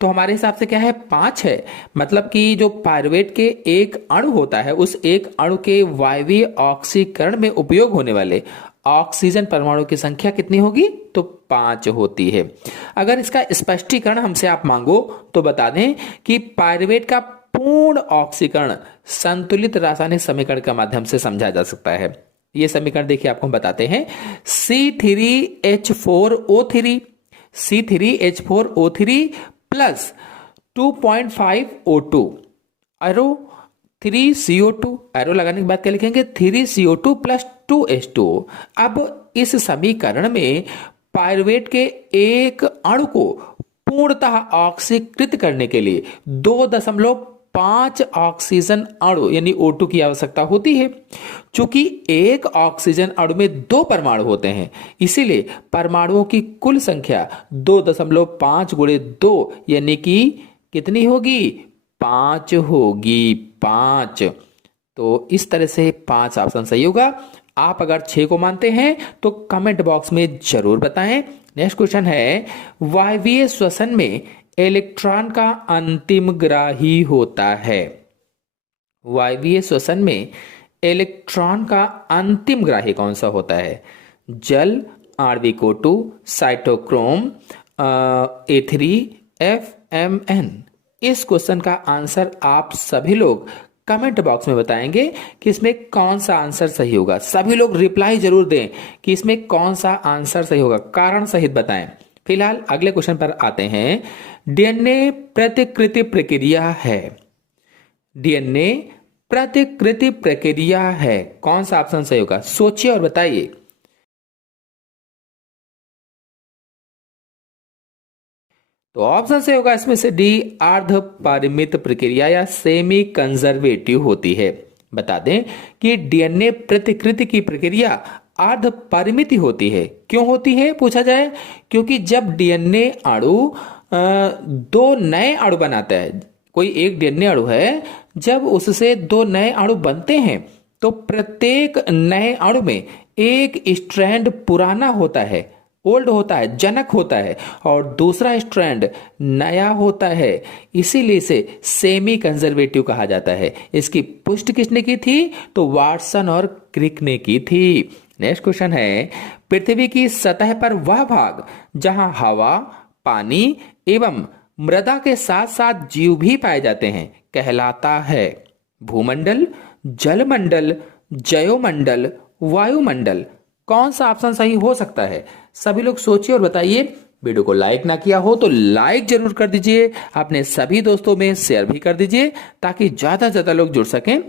तो हमारे हिसाब से क्या है, 5 है। मतलब कि जो पाइरुवेट के एक अणु होता है, उस एक अणु के वायवीय ऑक्सीकरण में उपयोग होने वाले ऑक्सीजन परमाणु की संख्या कितनी होगी? तो 5 होती है। अगर इसका स्पष्टीकरण हमसे आप मांगो तो बता दें कि पाइरुवेट का पूर्ण ऑक्सीकरण संतुलित रासायनिक समीकरण के माध्यम से समझा जा सकता है। ये समीकरण देखिए, आपको हम बताते हैं। C3H4O3 C3H4O3 plus 2.5 O2 arrow 3CO2। Arrow लगाने के बाद क्या लिखेंगे? 3CO2 plus 2H2। अब इस समीकरण में पाइरुवेट के एक अणु को पूर्णतः ऑक्सीकृत करने के लिए 2.5 ऑक्सीजन अणु यानी O2 की आवश्यकता होती है। चूंकि एक ऑक्सीजन अणु में 2 परमाणु होते हैं, इसीलिए परमाणुओं की कुल संख्या 2.5 गुणे 2 यानी कि कितनी होगी? 5 होगी, 5। तो इस तरह से 5 ऑप्शन सही होगा। आप अगर 6 को मानते हैं तो कमेंट बॉक्स में जरूर बताएं। नेक्स्ट क्वेश्चन है, वायवीय श्वसन में इलेक्ट्रॉन का अंतिम ग्राही होता है। वायवीय श्वसन में इलेक्ट्रॉन का अंतिम ग्राही कौन सा होता है? जल, आर्बिको2, साइटोक्रोम, A3, FMN। इस क्वेश्चन का आंसर आप सभी लोग कमेंट बॉक्स में बताएंगे कि इसमें कौन सा आंसर सही होगा। सभी लोग रिप्लाई जरूर दें कि इसमें कौन सा आंसर सही होगा, कारण सहित बताएं। फिलहाल अगले क्वेश्चन पर आते हैं। डीएनए प्रतिकृति प्रक्रिया है। डीएनए प्रतिकृति प्रक्रिया है, कौन सा ऑप्शन सही होगा? सोचिए और बताइए। तो ऑप्शन सही होगा इसमें से डी, अर्ध परिमित प्रक्रिया या सेमी कंजर्वेटिव होती है। बता दें कि डीएनए प्रतिकृति की प्रक्रिया अर्ध परिमित होती है। क्यों होती है पूछा जाए? क्योंकि जब डीएनए अणु 2 नए अणु बनाता है, कोई एक डीएनए अणु है, जब उससे 2 नए अणु बनते हैं तो प्रत्येक नए अणु में एक स्ट्रैंड पुराना होता है ओल्ड होता है, जनक होता है, और दूसरा स्ट्रैंड नया होता है, इसीलिए इसे सेमी कंजर्वेटिव कहा जाता है। इसकी पुष्टि किसने की थी? तो वाटसन और क्रिक ने की थी। नेक्स्ट क्वेश्चन है, पृथ्वी की सतह पर वह भाग जहां हवा, पानी एवं मृदा के साथ साथ जीव भी पाए जाते हैं कहलाता है भूमंडल, जलमंडल, जयोमंडल, वायुमंडल। कौन सा ऑप्शन सही हो सकता है? सभी लोग सोचिए और बताइए। वीडियो को लाइक ना किया हो तो लाइक जरूर कर दीजिए, अपने सभी दोस्तों में शेयर भी कर दीजिए ताकि ज्यादा से ज्यादा लोग जुड़ सकें।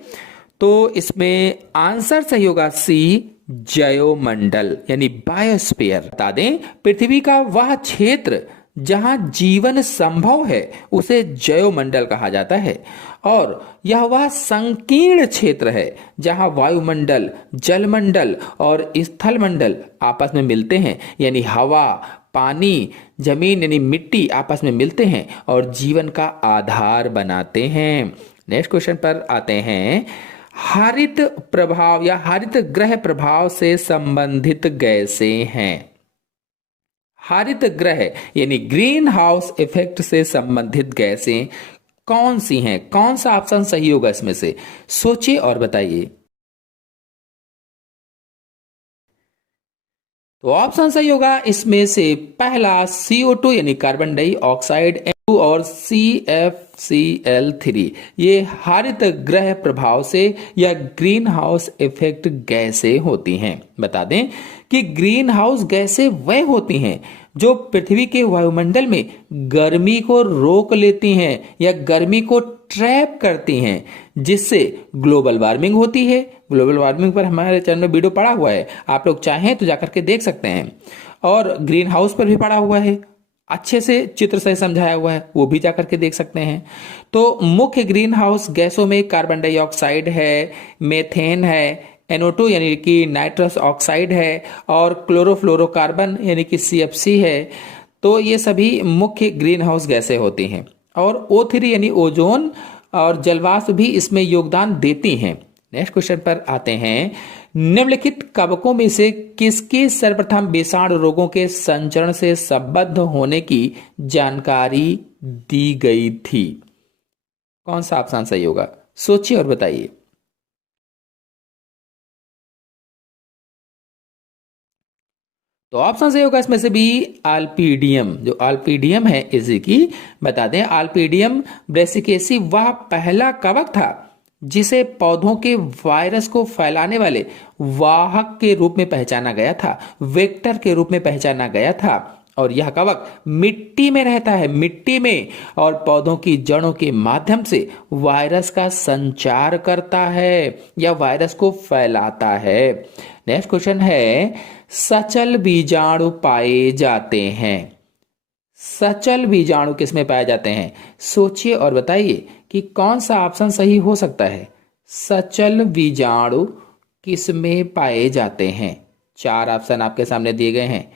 तो इसमें आंसर सही होगा सी, जयोमंडल यानी बायोस्फीयर। बता दें, पृथ्वी का वह क्षेत्र जहां जीवन संभव है उसे जयोमंडल कहा जाता है, और यह वह संकीर्ण क्षेत्र है जहां वायुमंडल, जलमंडल और स्थलमंडल आपस में मिलते हैं, यानी हवा, पानी, जमीन यानी मिट्टी आपस में मिलते हैं और जीवन का आधार बनाते हैं। नेक्स्ट क्वेश्चन पर आते हैं, हरित प्रभाव या हरित ग्रह प्रभाव से संबंधित गैसें हैं। हरित ग्रह यानी ग्रीन हाउस इफेक्ट से संबंधित गैसें कौन सी हैं? कौन सा ऑप्शन सही होगा इसमें से? सोचिए और बताइए। तो ऑप्शन सही होगा इसमें से पहला CO2 यानी कार्बन डाइऑक्साइड, N2 और CFCl3। ये हरित ग्रह प्रभाव से या ग्रीन हाउस इफेक्ट गैसें होती हैं। बता दें कि ग्रीन हाउस गैसें वह होती हैं जो पृथ्वी के वायुमंडल में गर्मी को रोक लेती हैं या गर्मी को ट्रैप करती हैं, जिससे ग्लोबल वार्मिंग होती है। ग्लोबल वार्मिंग पर हमारे चैनल में वीडियो पड़ा हुआ है, आप लोग चाहें तो जाकर के देख सकते हैं। और ग्रीन हाउस पर भी पड़ा हुआ है, अच्छे से चित्र से समझाया हुआ है, वो भी जाकर के देख सकते हैं। तो मुख्य ग्रीन हाउस गैसों में कार्बन डाइऑक्साइड है, मेथेन है, NO2 यानी कि नाइट्रस ऑक्साइड है, और क्लोरोफ्लोरोकार्बन यानी कि CFC है। तो ये सभी मुख्य ग्रीन हाउस गैसें होती हैं, और O3 यानी ओजोन और जलवाष्प भी इसमें योगदान देती हैं। नेक्स्ट क्वेश्चन पर आते हैं, निम्नलिखित कवकों में से किसके सर्वप्रथम विषाणु रोगों के संचरण से संबद्ध होने की जानकारी दी गई थी? कौन सा ऑप्शन सही होगा? सोचिए और बताइए। तो ऑप्शन सही होगा इसमें से भी आल्पीडियम। जो आल्पीडियम है इसी की बता दें, आल्पीडियम ब्रेसिकेसी वह पहला कवक था जिसे पौधों के वायरस को फैलाने वाले वाहक के रूप में पहचाना गया था, वेक्टर के रूप में पहचाना गया था। और यह कवक मिट्टी में रहता है, मिट्टी में, और पौधों की जड़ों के माध्यम से वायरस का संचार करता है या वायरस को फैलाता है। नेक्स्ट क्वेश्चन है, सचल बीजाणु पाए जाते हैं। सचल बीजाणु किसमें पाए जाते हैं? सोचिए और बताइए कि कौन सा ऑप्शन सही हो सकता है। सचल बीजाणु किसमें पाए जाते हैं? चार ऑप्शन आपके सामने दिए गए हैं,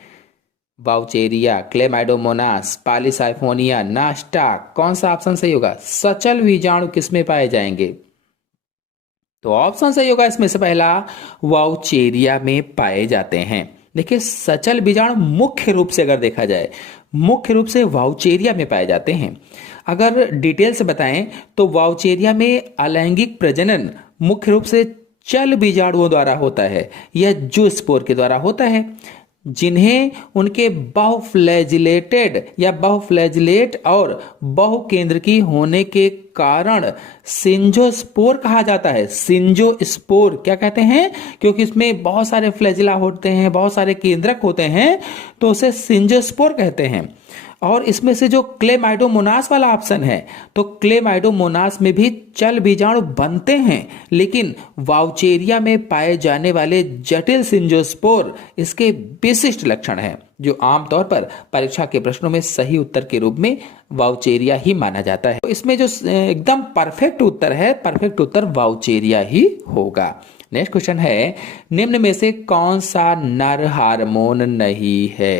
बाउचेरिया, क्लेमाइडोमोनास, पॉलीसाइफोनिया, नास्टा। कौन सा ऑप्शन सही होगा? सचल बीजाणु किसमें पाए जाएंगे? तो ऑप्शन सही होगा इसमें से पहला, वाउचेरिया में पाए जाते हैं। देखिए, सचल बीजाणु मुख्य रूप से अगर देखा जाए, मुख्य रूप से वाउचेरिया में पाए जाते हैं। अगर डिटेल से बताएं तो वाउचेरिया में अलैंगिक प्रजनन मुख्य रूप से चल बीजाणुओं द्वारा होता है, यह जूस्पोर के द्वारा होता है, जिन्हें उनके बहुफ्लैजिलेटेड या बहुफ्लैजिलेट और बहुकेंद्रकी होने के कारण सिंजोस्पोर कहा जाता है। सिंजोस्पोर क्या कहते हैं? क्योंकि इसमें बहुत सारे फ्लैजिला होते हैं, बहुत सारे केंद्रक होते हैं, तो उसे सिंजोस्पोर कहते हैं। और इसमें से जो क्लेमाइडोमोनास वाला ऑप्शन है, तो क्लेमाइडोमोनास में भी चल बीजाणु बनते हैं, लेकिन वाउचेरिया में पाए जाने वाले जटिल सिंजोस्पोर इसके विशिष्ट लक्षण हैं, जो आमतौर पर परीक्षा के प्रश्नों में सही उत्तर के रूप में वाउचेरिया ही माना जाता है। तो इसमें जो एकदम परफेक्ट उत्तर है, परफेक्ट उत्तर वाउचेरिया ही होगा। नेक्स्ट क्वेश्चन है, निम्न में से कौन सा नर हार्मोन नहीं है?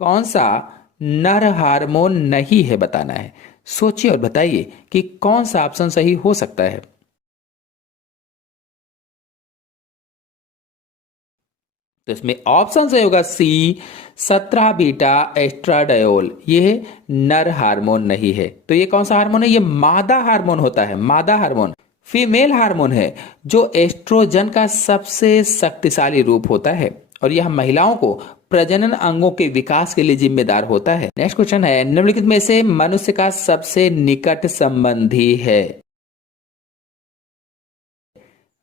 कौन सा नर हार्मोन नहीं है बताना है। सोचिए और बताइए कि कौन सा ऑप्शन सही हो सकता है। तो इसमें ऑप्शन सही होगा सी 17 बीटा एस्ट्राडायोल। ये नर हार्मोन नहीं है। तो ये कौन सा हार्मोन है? ये मादा हार्मोन होता है, मादा हार्मोन, फीमेल हार्मोन है जो एस्ट्रोजन का सबसे शक्तिशाली रूप होता है और यह महिलाओं को प्रजनन अंगों के विकास के लिए जिम्मेदार होता है। नेक्स्ट क्वेश्चन है, निम्नलिखित में से मनुष्य का सबसे निकट संबंधी है?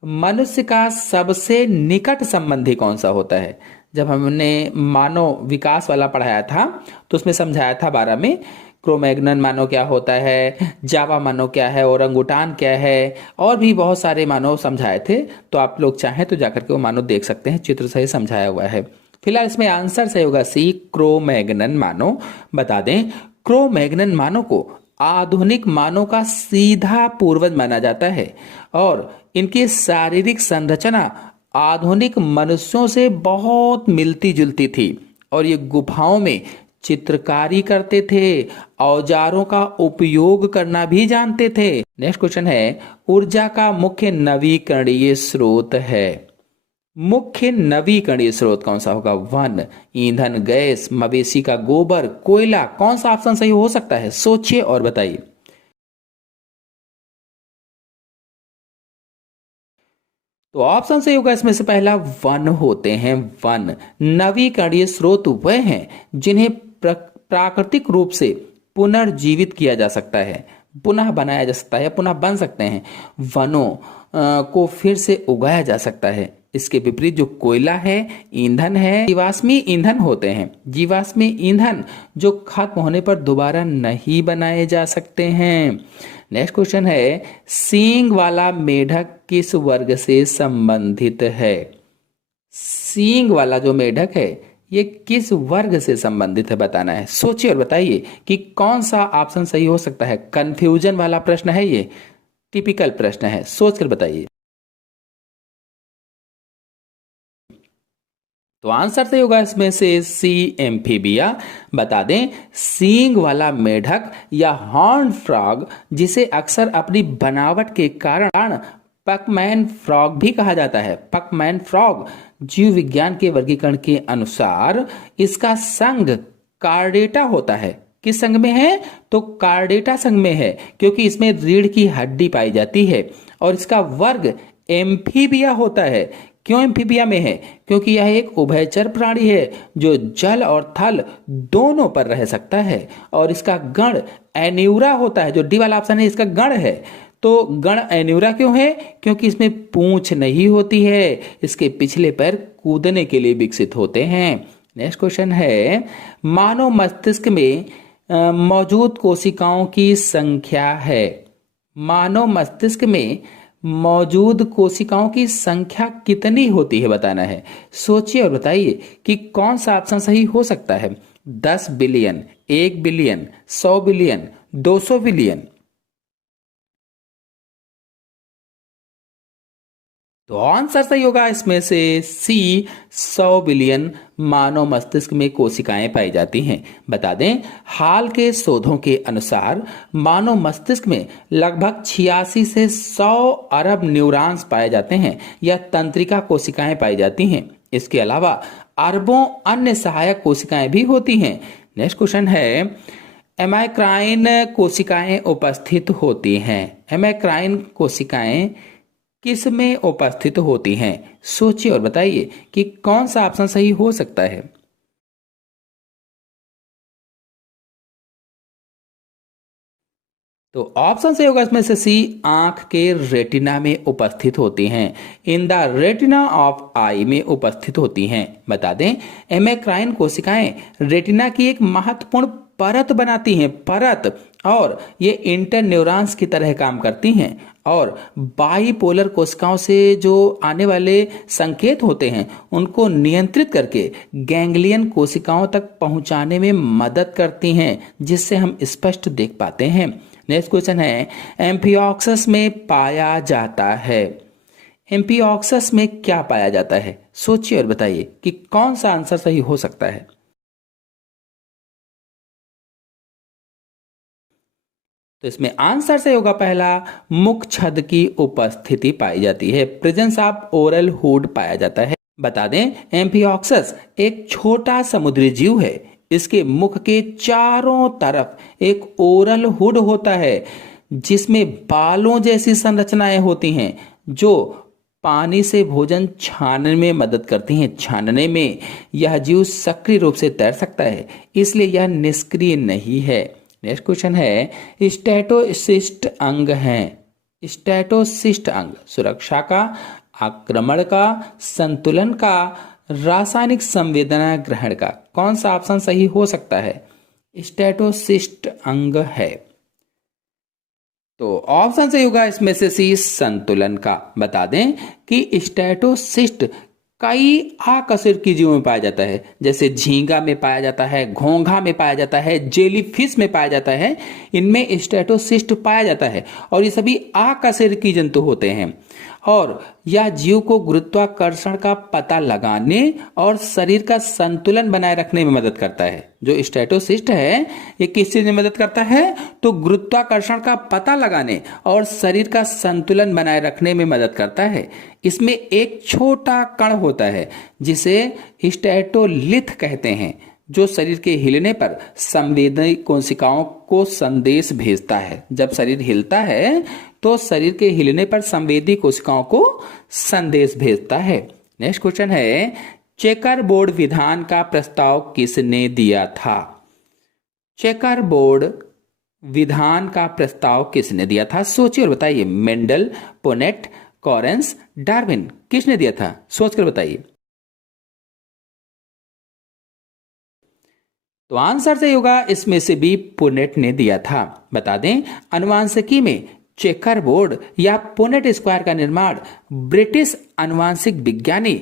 मनुष्य का सबसे निकट संबंधी कौन सा होता है? जब हमने मानव विकास वाला पढ़ाया था तो उसमें समझाया था 12 में, क्रोमैग्नन मानव क्या होता है, जावा मानव क्या है, ओरंगुटान क्या है, और भी बहुत सारे मानव समझाए थे। तो आप लोग चाहें तो जाकर के वो मानव देख सकते हैं, चित्र सही समझाया हुआ है। फिलहाल इसमें आंसर सही होगा सी क्रोमैग्नन मानव। बता दें, क्रोमैग्नन मानव को आधुनिक मानव का सीधा पूर्वज माना जाता है और इनकी शारीरिक संरचना आधुनिक मनुष्यों से बहुत मिलती जुलती थी और ये गुफाओं में चित्रकारी करते थे, औजारों का उपयोग करना भी जानते थे। नेक्स्ट क्वेश्चन है, ऊर्जा का मुख्य नवीकरणीय स्रोत है? मुख्य नवीकरणीय स्रोत कौन सा होगा? वन, ईंधन, गैस, मवेशी का गोबर, कोयला। कौन सा ऑप्शन सही हो सकता है? सोचिए और बताइए। तो ऑप्शन सही होगा इसमें से पहला, वन होते हैं। वन नवीकरणीय स्रोत वह हैं जिन्हें प्राकृतिक रूप से पुनर्जीवित किया जा सकता है, पुनः बनाया जा सकता है या पुनः बन सकते हैं। वनों को फिर से उगाया जा सकता है। इसके विपरीत जो कोयला है, ईंधन है, जीवाश्मी ईंधन होते हैं। जीवाश्मी ईंधन जो खत्म होने पर दोबारा नहीं बनाए जा सकते हैं। नेक्स्ट क्वेश्चन है, सींग वाला मेढक किस वर्ग से संबंधित है? सींग वाला जो मेढक है ये किस वर्ग से संबंधित है बताना है। सोचिए और बताइए कि कौन सा ऑप्शन सही हो सकता है। कंफ्यूजन वाला प्रश्न है, ये टिपिकल प्रश्न है, सोचकर बताइए। तो आंसर सही होगा इसमें से सी एम्फीबिया। बता दें, सींग वाला मेढक या हॉर्न फ्रॉग, जिसे अक्सर अपनी बनावट के कारण पकमैन फ्रॉग भी कहा जाता है, पकमैन फ्रॉग, जीव विज्ञान के वर्गीकरण के अनुसार इसका संघ कार्डेटा होता है। किस संघ में है? तो कार्डेटा संघ में है, क्योंकि इसमें रीढ़ की हड्डी पाई जाती है और इसका वर्ग एम्फीबिया होता है। क्यों एम्फीबिया में है? क्योंकि यह एक उभयचर प्राणी है जो जल और थल दोनों पर रह सकता है और इसका गण एन्यूरा होता है। जो डी वाला ऑप्शन है इसका गण है। तो गण एन्यूरा क्यों है? क्योंकि इसमें पूंछ नहीं होती है, इसके पिछले पैर कूदने के लिए विकसित होते हैं। नेक्स्ट क्वेश्चन है, मानव मस्तिष्क में मौजूद कोशिकाओं की संख्या है? मानव मस्तिष्क में मौजूद कोशिकाओं की संख्या कितनी होती है बताना है। सोचिए और बताइए कि कौन सा ऑप्शन सही हो सकता है। 10 बिलियन, 1 बिलियन, 100 बिलियन, 200 बिलियन। तो आंसर सही होगा इसमें से सी 100 बिलियन मानव मस्तिष्क में कोशिकाएं पाई जाती हैं। बता दें, हाल के शोधों के अनुसार मानव मस्तिष्क में लगभग 86 से 100 अरब न्यूरॉन्स पाए जाते हैं या तंत्रिका कोशिकाएं पाई जाती हैं। इसके अलावा अरबों अन्य सहायक कोशिकाएं भी होती हैं। नेक्स्ट क्वेश्चन है, एमाइक्राइन कोशिकाएं उपस्थित होती हैं? एमाइक्राइन कोशिकाएं किस में उपस्थित होती हैं? सोचिए और बताइए कि कौन सा ऑप्शन सही हो सकता है। तो ऑप्शन सही होगा इसमें से सी, आंख के रेटिना में उपस्थित होती हैं। इन द रेटिना ऑफ आई में उपस्थित होती हैं। बता दें, एमेक्राइन कोशिकाएं रेटिना की एक महत्वपूर्ण परत बनाती हैं, परत, और ये इंटर न्यूरॉन्स की तरह काम करती हैं और बाइपोलर कोशिकाओं से जो आने वाले संकेत होते हैं उनको नियंत्रित करके गैंग्लियन कोशिकाओं तक पहुंचाने में मदद करती हैं, जिससे हम स्पष्ट देख पाते हैं। नेक्स्ट क्वेश्चन है, एम्फिऑक्सस में पाया जाता है? एम्फिऑक्सस में क्या पाया जाता है? सोचिए और बताइए कि कौन सा आंसर सही हो सकता है। तो इसमें आंसर सही होगा पहला, मुख छद की उपस्थिति पाई जाती है, प्रेजेंस ऑफ ओरल हुड पाया जाता है। बता दें, एम्फिऑक्सस एक छोटा समुद्री जीव है। इसके मुख के चारों तरफ एक ओरल हुड होता है जिसमें बालों जैसी संरचनाएं होती हैं जो पानी से भोजन छानने में मदद करती हैं। छानने में यह जीव सक्रिय रूप से तैर सकता है, इसलिए यह निष्क्रिय नहीं है। नेक्स्ट क्वेश्चन है, स्टैटोसिस्ट अंग है। स्टैटोसिस्ट अंग सुरक्षा का, आक्रमण का, संतुलन का, रासायनिक संवेदना ग्रहण का। कौन सा ऑप्शन सही हो सकता है? स्टैटोसिस्ट अंग है। तो ऑप्शन सही होगा इसमें से सी, संतुलन का। बता दें कि स्टैटोसिस्ट कई आकशेरुकी जीवों में पाया जाता है, जैसे झींगा में पाया जाता है, घोंघा में पाया जाता है, जेलीफिश में पाया जाता है। इनमें स्टैटोसिस्ट पाया जाता है और ये सभी आकशेरुकी जंतु होते हैं और यह जीव को गुरुत्वाकर्षण का पता लगाने और शरीर का संतुलन बनाए रखने में मदद करता है। जो स्टैटोसिस्ट है ये किस चीज में मदद करता है? तो गुरुत्वाकर्षण का पता लगाने और शरीर का संतुलन बनाए रखने में मदद करता है। इसमें एक छोटा कण होता है जिसे स्टैटोलिथ कहते हैं, जो शरीर के हिलने पर संवेदी कोशिकाओं को संदेश भेजता है। जब शरीर हिलता है तो शरीर के हिलने पर संवेदी कोशिकाओं को संदेश भेजता है। नेक्स्ट क्वेश्चन है, चेकर बोर्ड विधान का प्रस्ताव किसने दिया था? चेकर बोर्ड विधान का प्रस्ताव किसने दिया था? सोचिए और बताइए। मेंडल, पोनेट, कॉरेंस, डार्विन, किसने दिया था? सोचकर बताइए। तो आंसर सही होगा इसमें से बी, पुनेट ने दिया था। बता दें, आनुवांशिकी में चेकर बोर्ड या पुनेट स्क्वायर का निर्माण ब्रिटिश आनुवांशिक विज्ञानी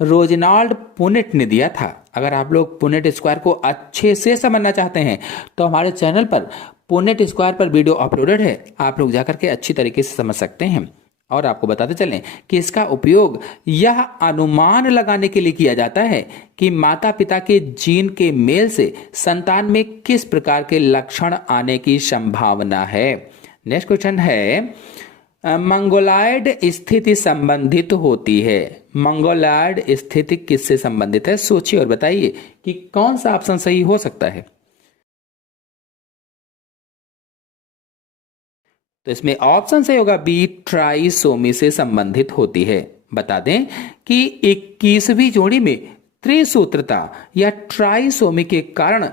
रोजनाल्ड पुनेट ने दिया था। अगर आप लोग पुनेट स्क्वायर को अच्छे से समझना चाहते हैं तो हमारे चैनल पर पुनेट स्क्वायर पर वीडियो अपलोडेड है, आप लोग जाकर के अच्छी तरीके से समझ सकते हैं। और आपको बताते चलें कि इसका उपयोग यह अनुमान लगाने के लिए किया जाता है कि माता पिता के जीन के मेल से संतान में किस प्रकार के लक्षण आने की संभावना है। नेक्स्ट क्वेश्चन है, मंगोलॉयड स्थिति संबंधित होती है। मंगोलॉयड स्थिति किससे संबंधित है? सोचिए और बताइए कि कौन सा ऑप्शन सही हो सकता है। तो इसमें ऑप्शन सही होगा बी, ट्राइसोमी से संबंधित होती है। बता दें कि 21वीं जोड़ी में त्रिसूत्रता या ट्राइसोमी के कारण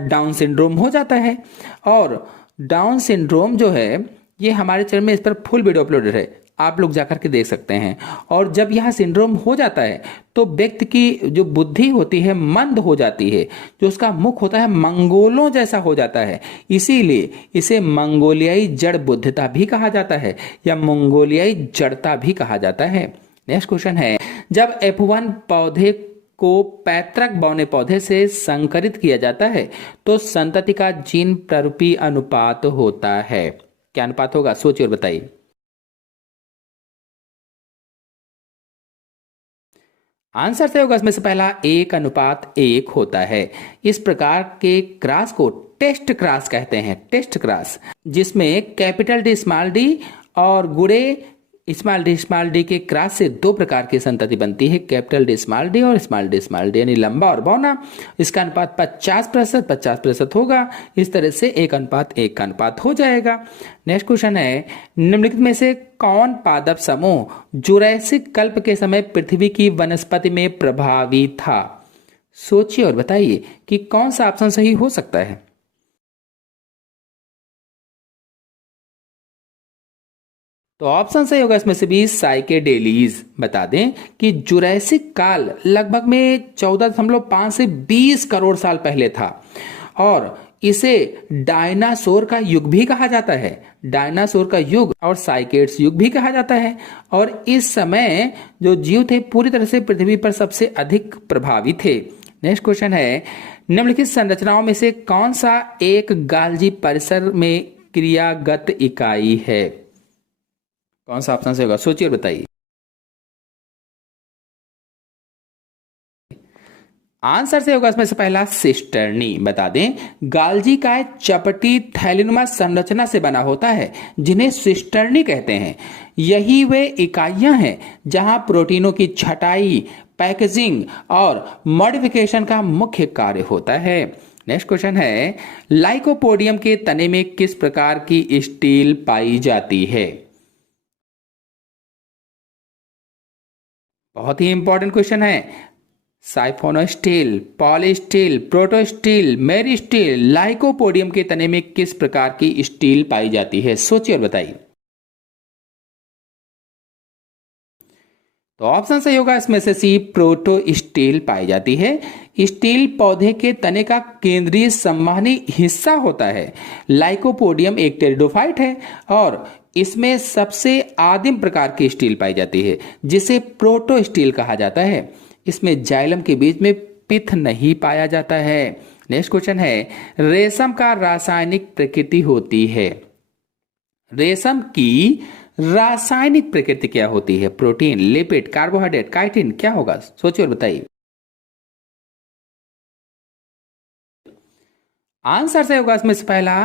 डाउन सिंड्रोम हो जाता है। और डाउन सिंड्रोम जो है ये हमारे चैनल में इस पर फुल वीडियो अपलोडेड है, आप लोग जाकर के देख सकते हैं। और जब यह सिंड्रोम हो जाता है तो व्यक्ति की जो बुद्धि होती है मंद हो जाती है, जो उसका मुख होता है मंगोलों जैसा हो जाता है। इसीलिए इसे मंगोलियाई जड़ बुद्धिता भी कहा जाता है या मंगोलियाई जड़ता भी कहा जाता है। नेक्स्ट क्वेश्चन है, जब F1 पौधे को पैतृक बौने पौधे से संकरित किया जाता है तो संतति का जीन प्ररूपी अनुपात होता है। क्या अनुपात होगा? सोचिए और बताइए। आंसर सही होगा इसमें से पहला, 1:1 होता है। इस प्रकार के क्रॉस को टेस्ट क्रॉस कहते हैं। टेस्ट क्रॉस जिसमें कैपिटल डी स्मॉल डी और गुड़े स्मॉल डी के क्रॉस से दो प्रकार की संतति बनती है, कैपिटल डी स्मॉल डी और स्मॉल डी यानी लंबा और बौना। इसका अनुपात 50% होगा। इस तरह से 1:1 का अनुपात हो जाएगा। नेक्स्ट क्वेश्चन है, निम्नलिखित में से कौन पादप समूह जुरैसिक कल्प के समय पृथ्वी की वनस्पति में प्रभावी था? सोचिए और बताइए कि कौन सा ऑप्शन सही हो सकता है। तो ऑप्शन सही होगा इसमें से भी, साइकेडेलीज। बता दें कि जुरैसिक काल लगभग में 14.5 से 20 करोड़ साल पहले था और इसे डायनासोर का युग भी कहा जाता है। डायनासोर का युग और साइकेड्स युग भी कहा जाता है। और इस समय जो जीव थे पूरी तरह से पृथ्वी पर सबसे अधिक प्रभावी थे। नेक्स्ट क्वेश्चन है, निम्नलिखित संरचनाओं में से कौन सा एक गाल्जी परिसर में क्रियागत इकाई है? कौन सा ऑप्शन से होगा? सोचिए और बताइए। आंसर से होगा इसमें से पहला सिस्टर्नी। बता दें गाल्जी काय चपटी थैलीनुमा संरचना से बना होता है जिन्हें सिस्टर्नी कहते हैं। यही वे इकाइयां हैं जहां प्रोटीनों की छटाई, पैकेजिंग और मॉडिफिकेशन का मुख्य कार्य होता है। नेक्स्ट क्वेश्चन है, लाइकोपोडियम के तने में किस प्रकार की स्टील पाई जाती है? बहुत ही इंपॉर्टेंट क्वेश्चन है। साइफोनोस्टील, पॉलीस्टील, प्रोटोस्टील, मेरिस्टील, लाइकोपोडियम के तने में किस प्रकार की स्टील पाई जाती है? सोचिए और बताइए। तो ऑप्शन सही होगा इसमें से सी, प्रोटो स्टील पाई जाती है। स्टील पौधे के तने का केंद्रीय संवहनी हिस्सा होता है। लाइकोपोडियम एक टेरिडोफाइट है और इसमें सबसे आदिम प्रकार की स्टील पाई जाती है जिसे प्रोटो स्टील कहा जाता है। इसमें जाइलम के बीच में पिथ नहीं पाया जाता है। नेक्स्ट क्वेश्चन है, रेशम का रासायनिक प्रकृति होती है। रेशम की रासायनिक प्रकृति क्या होती है? प्रोटीन, लिपिड, कार्बोहाइड्रेट, काइटिन, क्या होगा? सोचिए और बताइए। आंसर से होगा इसमें से पहला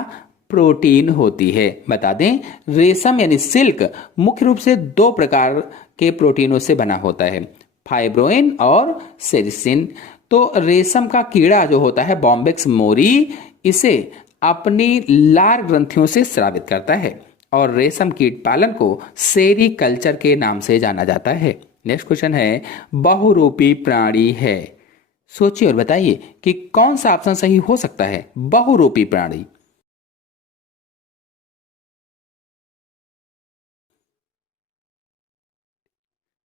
प्रोटीन होती है। बता दें रेशम यानी सिल्क मुख्य रूप से दो प्रकार के प्रोटीनों से बना होता है, फाइब्रोइन और सेरिसिन। तो रेशम का कीड़ा जो होता है बॉम्बेक्स मोरी, इसे अपनी लार ग्रंथियों से स्रावित करता है और रेशम कीट पालन को सेरीकल्चर के नाम से जाना जाता है। नेक्स्ट क्वेश्चन है, बहुरूपी प्राणी है। सोचिए और बताइए कि कौन सा ऑप्शन सही हो सकता है? बहुरूपी प्राणी।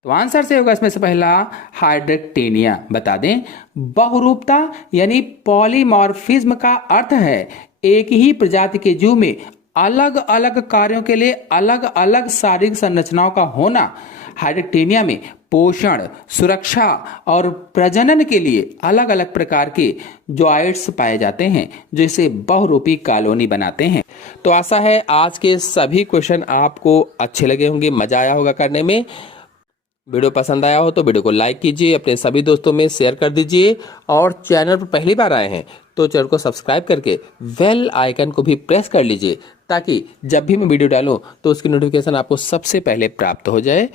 तो आंसर से होगा इसमें से पहला हाइड्रेक्टेनिया। बता दें बहुरूपता यानी पॉलीमॉर्फिज्म का अर्थ है एक ही प्रजाति के जीव में अलग अलग कार्यों के लिए अलग अलग शारीरिक संरचनाओं का होना। हाइड्रेक्टेनिया में पोषण, सुरक्षा और प्रजनन के लिए अलग अलग प्रकार के जॉइंट्स पाए जाते हैं जो इसे बहुरूपी कॉलोनी बनाते हैं। तो आशा है आज के सभी क्वेश्चन आपको अच्छे लगे होंगे, मजा आया होगा करने में। वीडियो पसंद आया हो तो वीडियो को लाइक कीजिए, अपने सभी दोस्तों में शेयर कर दीजिए और चैनल पर पहली बार आए हैं तो चैनल को सब्सक्राइब करके बेल आइकन को भी प्रेस कर लीजिए ताकि जब भी मैं वीडियो डालूं तो उसकी नोटिफिकेशन आपको सबसे पहले प्राप्त हो जाए।